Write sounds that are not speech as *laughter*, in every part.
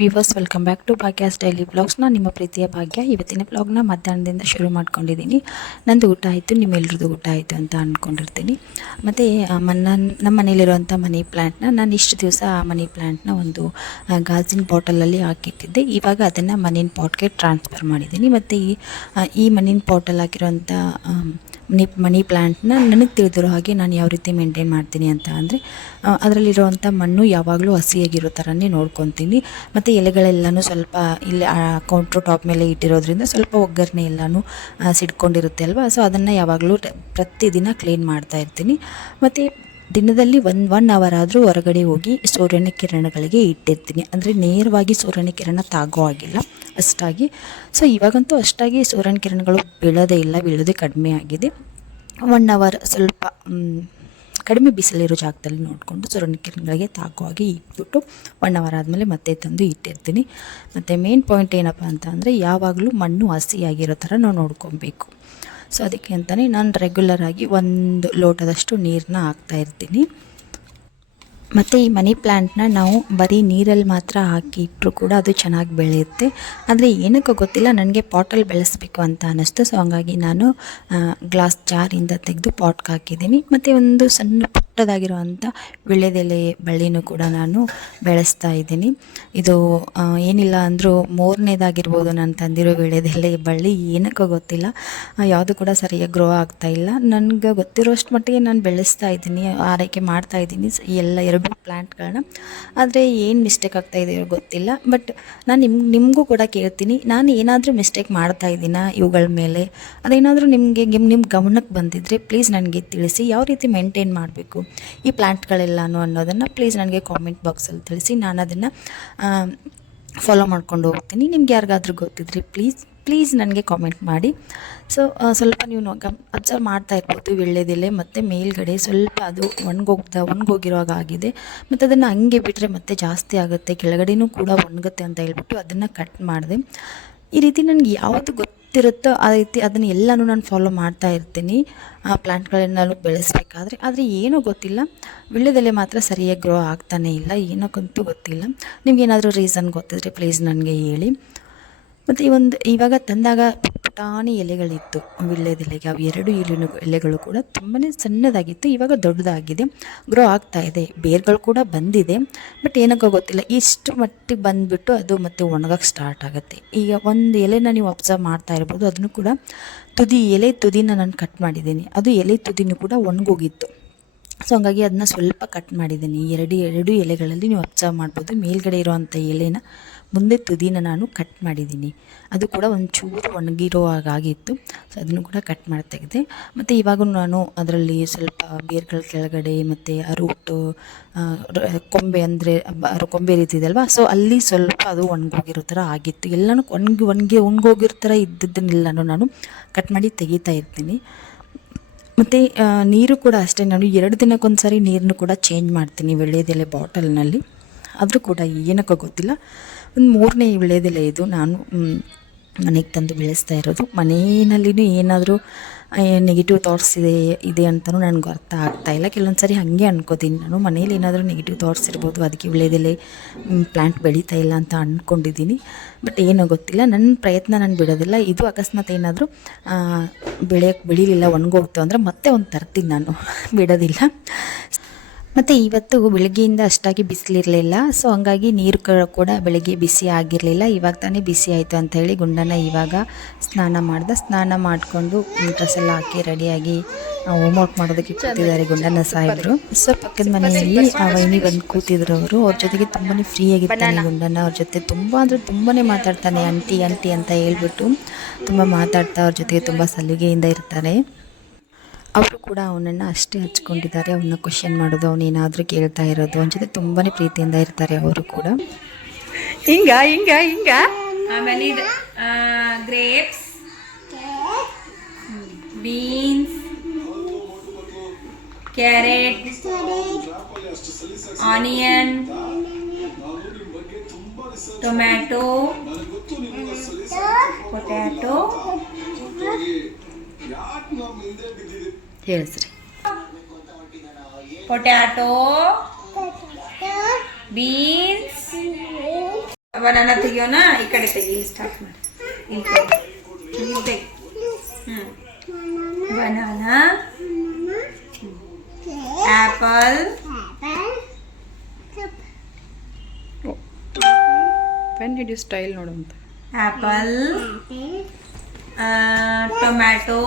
Viewers welcome back to Bhagya's daily ಬ್ಲಾಗ್ಸ್ನ ನಿಮ್ಮ ಪ್ರೀತಿಯ ಭಾಗ್ಯ. ಇವತ್ತಿನ ಬ್ಲಾಗ್ನ ಮಧ್ಯಾಹ್ನದಿಂದ ಶುರು ಮಾಡ್ಕೊಂಡಿದ್ದೀನಿ. ನಂದು ಊಟ ಆಯಿತು, ನಿಮ್ಮೆಲ್ರದ್ದು ಊಟ ಆಯಿತು ಅಂತ ಅಂದ್ಕೊಂಡಿರ್ತೀನಿ ಮತ್ತು ನನ್ನ ನಮ್ಮ ಮನೇಲಿರುವಂಥ ಮನಿ ಪ್ಲ್ಯಾಂಟ್ನ ನಾನು ಇಷ್ಟು ದಿವಸ ಆ ಮನಿ ಪ್ಲ್ಯಾಂಟ್ನ ಒಂದು ಗಾಜಿನ ಬಾಟಲಲ್ಲಿ ಹಾಕಿಟ್ಟಿದ್ದೆ. ಇವಾಗ ಅದನ್ನು ಮನಿನ ಪಾಟ್ಗೆ ಟ್ರಾನ್ಸ್ಫರ್ ಮಾಡಿದ್ದೀನಿ. ಮತ್ತು ಈ ಈ ಮನಿನ ಪಾಟಲ್ಲಿ ಹಾಕಿರೋಂಥ ಮನಿ ಮನಿ ಪ್ಲ್ಯಾಂಟ್ನ ನನಗೆ ತಿಳಿದಿರೋ ಹಾಗೆ ನಾನು ಯಾವ ರೀತಿ ಮೇಂಟೈನ್ ಮಾಡ್ತೀನಿ ಅಂತ ಅಂದರೆ ಅದರಲ್ಲಿರುವಂಥ ಮಣ್ಣು ಯಾವಾಗಲೂ ಹಸಿಯಾಗಿರೋ ಥರನೇ ನೋಡ್ಕೊತೀನಿ. ಮತ್ತು ಎಲೆಗಳೆಲ್ಲನೂ ಸ್ವಲ್ಪ ಇಲ್ಲಿ ಕೌಂಟ್ರ್ ಟಾಪ್ ಮೇಲೆ ಇಟ್ಟಿರೋದ್ರಿಂದ ಸ್ವಲ್ಪ ಒಗ್ಗರಣೆ ಎಲ್ಲನೂ ಸಿಡ್ಕೊಂಡಿರುತ್ತೆ ಅಲ್ವಾ? ಸೊ ಅದನ್ನು ಯಾವಾಗಲೂ ಪ್ರತಿದಿನ ಕ್ಲೀನ್ ಮಾಡ್ತಾ ಇರ್ತೀನಿ. ಮತ್ತು ದಿನದಲ್ಲಿ ಒನ್ ಒನ್ ಅವರ್ ಆದರೂ ಹೊರಗಡೆ ಹೋಗಿ ಸೂರ್ಯನ ಕಿರಣಗಳಿಗೆ ಇಟ್ಟಿರ್ತೀನಿ. ಅಂದರೆ ನೇರವಾಗಿ ಸೂರ್ಯನ ಕಿರಣ ತಾಗೋ ಆಗಿಲ್ಲ ಅಷ್ಟಾಗಿ. ಸೊ ಇವಾಗಂತೂ ಅಷ್ಟಾಗಿ ಸೂರ್ಯನ ಕಿರಣಗಳು ಬೀಳೋದೇ ಇಲ್ಲ, ಬೀಳೋದೇ ಕಡಿಮೆ ಆಗಿದೆ. ಒನ್ ಅವರ್ ಸ್ವಲ್ಪ ಕಡಿಮೆ ಬಿಸಿಲಿರೋ ಜಾಗದಲ್ಲಿ ನೋಡಿಕೊಂಡು ಸೂರ್ಯನ ಕಿರಣಗಳಿಗೆ ತಾಕುವಾಗಿ ಇಟ್ಬಿಟ್ಟು ಒನ್ ಅವರ್ ಆದಮೇಲೆ ಮತ್ತೆ ತಂದು ಇಟ್ಟಿರ್ತೀನಿ. ಮತ್ತು ಮೇನ್ ಪಾಯಿಂಟ್ ಏನಪ್ಪ ಅಂತ ಅಂದರೆ ಯಾವಾಗಲೂ ಮಣ್ಣು ಹಸಿಯಾಗಿರೋ ಥರ ನಾವು ನೋಡ್ಕೊಬೇಕು. ಸೊ ಅದಕ್ಕೆ ಅಂತಲೇ ನಾನು ರೆಗ್ಯುಲರಾಗಿ ಒಂದು ಲೋಟದಷ್ಟು ನೀರನ್ನ ಹಾಕ್ತಾ ಇರ್ತೀನಿ. ಮತ್ತು ಈ ಮನಿ ಪ್ಲ್ಯಾಂಟ್ನ ನಾವು ಬರೀ ನೀರಲ್ಲಿ ಮಾತ್ರ ಹಾಕಿ ಇಟ್ಟರು ಕೂಡ ಅದು ಚೆನ್ನಾಗಿ ಬೆಳೆಯುತ್ತೆ. ಆದರೆ ಏನಕ್ಕೂ ಗೊತ್ತಿಲ್ಲ, ನನಗೆ ಪಾಟಲ್ಲಿ ಬೆಳೆಸಬೇಕು ಅಂತ ಅನ್ನಿಸ್ತು. ಸೊ ಹಂಗಾಗಿ ನಾನು ಗ್ಲಾಸ್ ಜಾರಿಂದ ತೆಗೆದು ಪಾಟ್ಗೆ ಹಾಕಿದ್ದೀನಿ. ಮತ್ತು ಒಂದು ಸಣ್ಣ ಪುಟ್ಟದಾಗಿರುವಂಥ ವೀಳ್ಯದೆಲೆ ಬಳ್ಳಿನೂ ಕೂಡ ನಾನು ಬೆಳೆಸ್ತಾ ಇದ್ದೀನಿ. ಇದು ಏನಿಲ್ಲ ಅಂದರೂ ಮೂರನೇದಾಗಿರ್ಬೋದು ನಾನು ತಂದಿರೋ ವೀಳ್ಯದೆಲೆ ಬಳ್ಳಿ ಏನಕ್ಕೂ ಗೊತ್ತಿಲ್ಲ. ಯಾವುದು ಕೂಡ ಸರಿಯಾಗಿ ಗ್ರೋ ಆಗ್ತಾ ಇಲ್ಲ. ನನಗೆ ಗೊತ್ತಿರೋಷ್ಟು ಮಟ್ಟಿಗೆ ನಾನು ಬೆಳೆಸ್ತಾ ಇದ್ದೀನಿ, ಆರೈಕೆ ಮಾಡ್ತಾ ಇದ್ದೀನಿ ಎಲ್ಲ ಎರಡು ಪ್ಲ್ಯಾಂಟ್ಗಳನ್ನ ಆದರೆ ಏನು ಮಿಸ್ಟೇಕ್ ಆಗ್ತಾ ಇದೆಯೋ ಗೊತ್ತಿಲ್ಲ. ಬಟ್ ನಾನು ನಿಮ್ಗೆ ನಿಮಗೂ ಕೂಡ ಕೇಳ್ತೀನಿ, ನಾನು ಏನಾದರೂ ಮಿಸ್ಟೇಕ್ ಮಾಡ್ತಾ ಇದ್ದೀನ ಇವುಗಳ ಮೇಲೆ? ಅದೇನಾದರೂ ನಿಮಗೆ ನಿಮ್ಮ ನಿಮ್ಮ ಗಮನಕ್ಕೆ ಬಂದಿದ್ದರೆ ಪ್ಲೀಸ್ ನನಗೆ ತಿಳಿಸಿ, ಯಾವ ರೀತಿ ಮೇಂಟೈನ್ ಮಾಡಬೇಕು? ಈ ಪ್ಲ್ಯಾಂಟ್ಗಳೆಲ್ಲನೂ ಅನ್ನೋದನ್ನು ಪ್ಲೀಸ್ ನನಗೆ ಕಾಮೆಂಟ್ ಬಾಕ್ಸಲ್ಲಿ ತಿಳಿಸಿ. ನಾನು ಅದನ್ನು ಫಾಲೋ ಮಾಡ್ಕೊಂಡು ಹೋಗ್ತೀನಿ. ನಿಮ್ಗೆ ಯಾರಿಗಾದ್ರೂ ಗೊತ್ತಿದ್ರಿ ಪ್ಲೀಸ್ ಪ್ಲೀಸ್ ನನಗೆ ಕಾಮೆಂಟ್ ಮಾಡಿ. ಸೊ ಸ್ವಲ್ಪ ನೀವು ಗಮ್ ಅಬ್ಸರ್ವ್ ಮಾಡ್ತಾ ಇರ್ಬೋದು. ವೀಳ್ಯದೆಲೆ ಮತ್ತು ಮೇಲ್ಗಡೆ ಸ್ವಲ್ಪ ಅದು ಒಣಗೋಗ್ತಾ, ಒಣಗೋಗಿರುವಾಗ ಆಗಿದೆ. ಮತ್ತು ಅದನ್ನು ಹಂಗೆ ಬಿಟ್ಟರೆ ಮತ್ತೆ ಜಾಸ್ತಿ ಆಗುತ್ತೆ. ಕೆಳಗಡೆನೂ ಕೂಡ ಒಣಗುತ್ತೆ ಅಂತ ಹೇಳ್ಬಿಟ್ಟು ಅದನ್ನು ಕಟ್ ಮಾಡಿದೆ. ಈ ರೀತಿ ನನಗೆ ಯಾವುದು ಗೊತ್ತಿರುತ್ತೋ ಆ ರೀತಿ ಅದನ್ನು ಎಲ್ಲನೂ ನಾನು ಫಾಲೋ ಮಾಡ್ತಾ ಇರ್ತೀನಿ. ಆ ಪ್ಲ್ಯಾಂಟ್ಗಳನ್ನೆಲ್ಲ ಬೆಳೆಸಬೇಕಾದ್ರೆ ಆದರೆ ಏನೂ ಗೊತ್ತಿಲ್ಲ. ವೀಳ್ಯದೆಲೆ ಮಾತ್ರ ಸರಿಯಾಗಿ ಗ್ರೋ ಆಗ್ತಾನೇ ಇಲ್ಲ. ಏನಕ್ಕಂತೂ ಗೊತ್ತಿಲ್ಲ. ನಿಮ್ಗೇನಾದರೂ ರೀಸನ್ ಗೊತ್ತಿದ್ರೆ ಪ್ಲೀಸ್ ನನಗೆ ಹೇಳಿ. ಮತ್ತು ಈ ಒಂದು, ಇವಾಗ ತಂದಾಗ ಪುಟಾಣಿ ಎಲೆಗಳಿತ್ತು. ವೀಳ್ಯದೆಲೆಗೆ ಅವು ಎರಡು ಎಲೆನು ಎಲೆಗಳು ಕೂಡ ತುಂಬಾ ಸಣ್ಣದಾಗಿತ್ತು, ಇವಾಗ ದೊಡ್ಡದಾಗಿದೆ ಗ್ರೋ ಆಗ್ತಾ ಇದೆ. ಬೇರ್ಗಳು ಕೂಡ ಬಂದಿದೆ ಬಟ್ ಏನಕ್ಕೋ ಗೊತ್ತಿಲ್ಲ. ಇಷ್ಟು ಮಟ್ಟಿಗೆ ಬಂದುಬಿಟ್ಟು ಅದು ಮತ್ತೆ ಒಣಗಕ್ಕೆ ಸ್ಟಾರ್ಟ್ ಆಗುತ್ತೆ. ಈಗ ಒಂದು ಎಲೆನ ನೀವು ಅಬ್ಸರ್ವ್ ಮಾಡ್ತಾ ಇರ್ಬೋದು, ಅದನ್ನು ಕೂಡ ತುದಿ, ಎಲೆ ತುದಿನ ನಾನು ಕಟ್ ಮಾಡಿದ್ದೀನಿ. ಅದು ಎಲೆ ತುದಿನೂ ಕೂಡ ಒಣಗೋಗಿತ್ತು. ಸೊ ಹಂಗಾಗಿ ಅದನ್ನ ಸ್ವಲ್ಪ ಕಟ್ ಮಾಡಿದ್ದೀನಿ. ಎರಡು ಎರಡು ಎಲೆಗಳಲ್ಲಿ ನೀವು ಅಬ್ಸರ್ವ್ ಮಾಡ್ಬೋದು. ಮೇಲ್ಗಡೆ ಇರೋವಂಥ ಎಲೆನ ಮುಂದೆ ತುದಿನ ನಾನು ಕಟ್ ಮಾಡಿದ್ದೀನಿ. ಅದು ಕೂಡ ಒಂಚೂರು ಒಣಗಿರೋ ಹಾಗಾಗಿತ್ತು. ಸೊ ಅದನ್ನು ಕೂಡ ಕಟ್ ಮಾಡಿ ತೆಗೆದೆ ಮತ್ತು ಇವಾಗ ನಾನು ಅದರಲ್ಲಿ ಸ್ವಲ್ಪ ಬೇರ್ಗಳ ಕೆಳಗಡೆ ಮತ್ತು ಆ ಕೊಂಬೆ ಅಂದರೆ ಕೊಂಬೆ ರೀತಿ ಇದೆ ಅಲ್ವಾ? ಸೊ ಅಲ್ಲಿ ಸ್ವಲ್ಪ ಅದು ಒಣಗೋಗಿರೋ ಥರ ಆಗಿತ್ತು. ಎಲ್ಲನೂ ಒಣಗಿ ಒಣಗಿ, ಒಣಗೋಗಿರೋ ಥರ ಇದ್ದದ್ದನ್ನೆಲ್ಲನೂ ನಾನು ಕಟ್ ಮಾಡಿ ತೆಗಿತಾ ಇರ್ತೀನಿ ಮತ್ತು ನೀರು ಕೂಡ ಅಷ್ಟೇ. ನಾನು ಎರಡು ದಿನಕ್ಕೊಂದು ಸಾರಿ ನೀರನ್ನು ಕೂಡ ಚೇಂಜ್ ಮಾಡ್ತೀನಿ. ವೀಳ್ಯದೆಲೆ ಬಾಟಲ್ನಲ್ಲಿ ಆದರೂ ಕೂಡ ಏನಕ್ಕೋ ಗೊತ್ತಿಲ್ಲ. ಒಂದು ಮೂರನೇ ವಿಳ್ಯದೆಲೆ ಇದು. ನಾನು ಮನೆಗೆ ತಂದು ಬೆಳೆಸ್ತಾ ಇರೋದು. ಮನೆಯಲ್ಲಿನೂ ಏನಾದರೂ ನೆಗೆಟಿವ್ ಥಾಟ್ಸ್ ಇದೆ ಇದೆ ಅಂತಲೂ ನನಗೆ ಅರ್ಥ ಆಗ್ತಾ ಇಲ್ಲ. ಕೆಲವೊಂದು ಸರಿ ಹಾಗೆ ಅನ್ಕೋತೀನಿ ನಾನು. ಮನೇಲಿ ಏನಾದರೂ ನೆಗೆಟಿವ್ ಥಾಟ್ಸ್ ಇರ್ಬೋದು, ಅದಕ್ಕೆ ವಿಳೆದೆಲೆ ಪ್ಲ್ಯಾಂಟ್ ಬೆಳೀತಾ ಇಲ್ಲ ಅಂತ ಅಂದ್ಕೊಂಡಿದ್ದೀನಿ ಬಟ್ ಏನೋ ಗೊತ್ತಿಲ್ಲ. ನನ್ನ ಪ್ರಯತ್ನ ನಾನು ಬಿಡೋದಿಲ್ಲ. ಇದು ಅಕಸ್ಮಾತ್ ಏನಾದರೂ ಬೆಳೆಯೋಕ್ಕೆ ಬೆಳೀಲಿಲ್ಲ, ಒಣಗೋಗ್ತು ಅಂದರೆ ಮತ್ತೆ ಒಂದು ತರ್ತೀನಿ ನಾನು. *laughs* ಬಿಡೋದಿಲ್ಲ. ಮತ್ತು ಇವತ್ತು ಬೆಳಗ್ಗೆಯಿಂದ ಅಷ್ಟಾಗಿ ಬಿಸಿಲಿರಲಿಲ್ಲ. ಸೊ ಹಂಗಾಗಿ ನೀರು ಕೂಡ ಬೆಳಗ್ಗೆ ಬಿಸಿ ಆಗಿರಲಿಲ್ಲ. ಇವಾಗ ತಾನೇ ಬಿಸಿ ಆಯಿತು ಅಂತ ಹೇಳಿ ಗುಂಡನ ಇವಾಗ ಸ್ನಾನ ಮಾಡ್ದೆ. ಸ್ನಾನ ಮಾಡಿಕೊಂಡು ಡ್ರೆಸ್ ಎಲ್ಲ ಹಾಕಿ ರೆಡಿಯಾಗಿ ಹೋಮ್ವರ್ಕ್ ಮಾಡೋದಕ್ಕೆ ಕೂತಿದ್ದಾರೆ ಗುಂಡನ ಸಾಹೇಬರು. ಸೊ ಪಕ್ಕದ ಮನೆಯಲ್ಲಿ ಆ ವೈನಿ ಬಂದು ಕೂತಿದ್ರು ಅವರು. ಅವ್ರ ಜೊತೆಗೆ ತುಂಬಾ ಫ್ರೀ ಆಗಿರ್ತಾನೆ ಗುಂಡನ. ಅವ್ರ ಜೊತೆ ತುಂಬ ಅಂದರೆ ತುಂಬಾ ಮಾತಾಡ್ತಾನೆ ಅಂಟಿ ಅಂಟಿ ಅಂತ ಹೇಳ್ಬಿಟ್ಟು ತುಂಬ ಮಾತಾಡ್ತಾ ಅವ್ರ ಜೊತೆಗೆ ತುಂಬ ಸಲಿಗೆಯಿಂದ ಇರ್ತಾರೆ. ಅವರು ಕೂಡ ಅವನನ್ನು ಅಷ್ಟೇ ಹಚ್ಕೊಂಡಿದ್ದಾರೆ. ಅವನ್ನ ಕ್ವಶನ್ ಮಾಡೋದು ಅವನೇನಾದರೂ ಕೇಳ್ತಾ ಇರೋದು. ಅವನ ಜೊತೆ ತುಂಬಾ ಪ್ರೀತಿಯಿಂದ ಇರ್ತಾರೆ ಅವರು ಕೂಡ. ಹಿಂಗ ಹಿಂಗ ಹಿಂಗ. ಆಮೇಲೆ ಇದು grapes beans carrot onion tomato potato ಹೇಳಿಸ್ರಿ. Potato beans. Banana ತೆಗಿಯೋಣ ಈ ಕಡೆ ತೆಗಿ ಸ್ಟಾರ್ಟ್ ಮಾಡಿ. ಇಲ್ಲಿ ತೆಗಿ. ಇಲ್ಲಿ ತೆಗಿ. ಹ್ಞೂ ಬನಾನಾ. ಆ್ಯಪಲ್ ಪೆನ್ ಹಿಡಿಯೋ ಸ್ಟೈಲ್ ನೋಡುವಂತ. Apple tomato.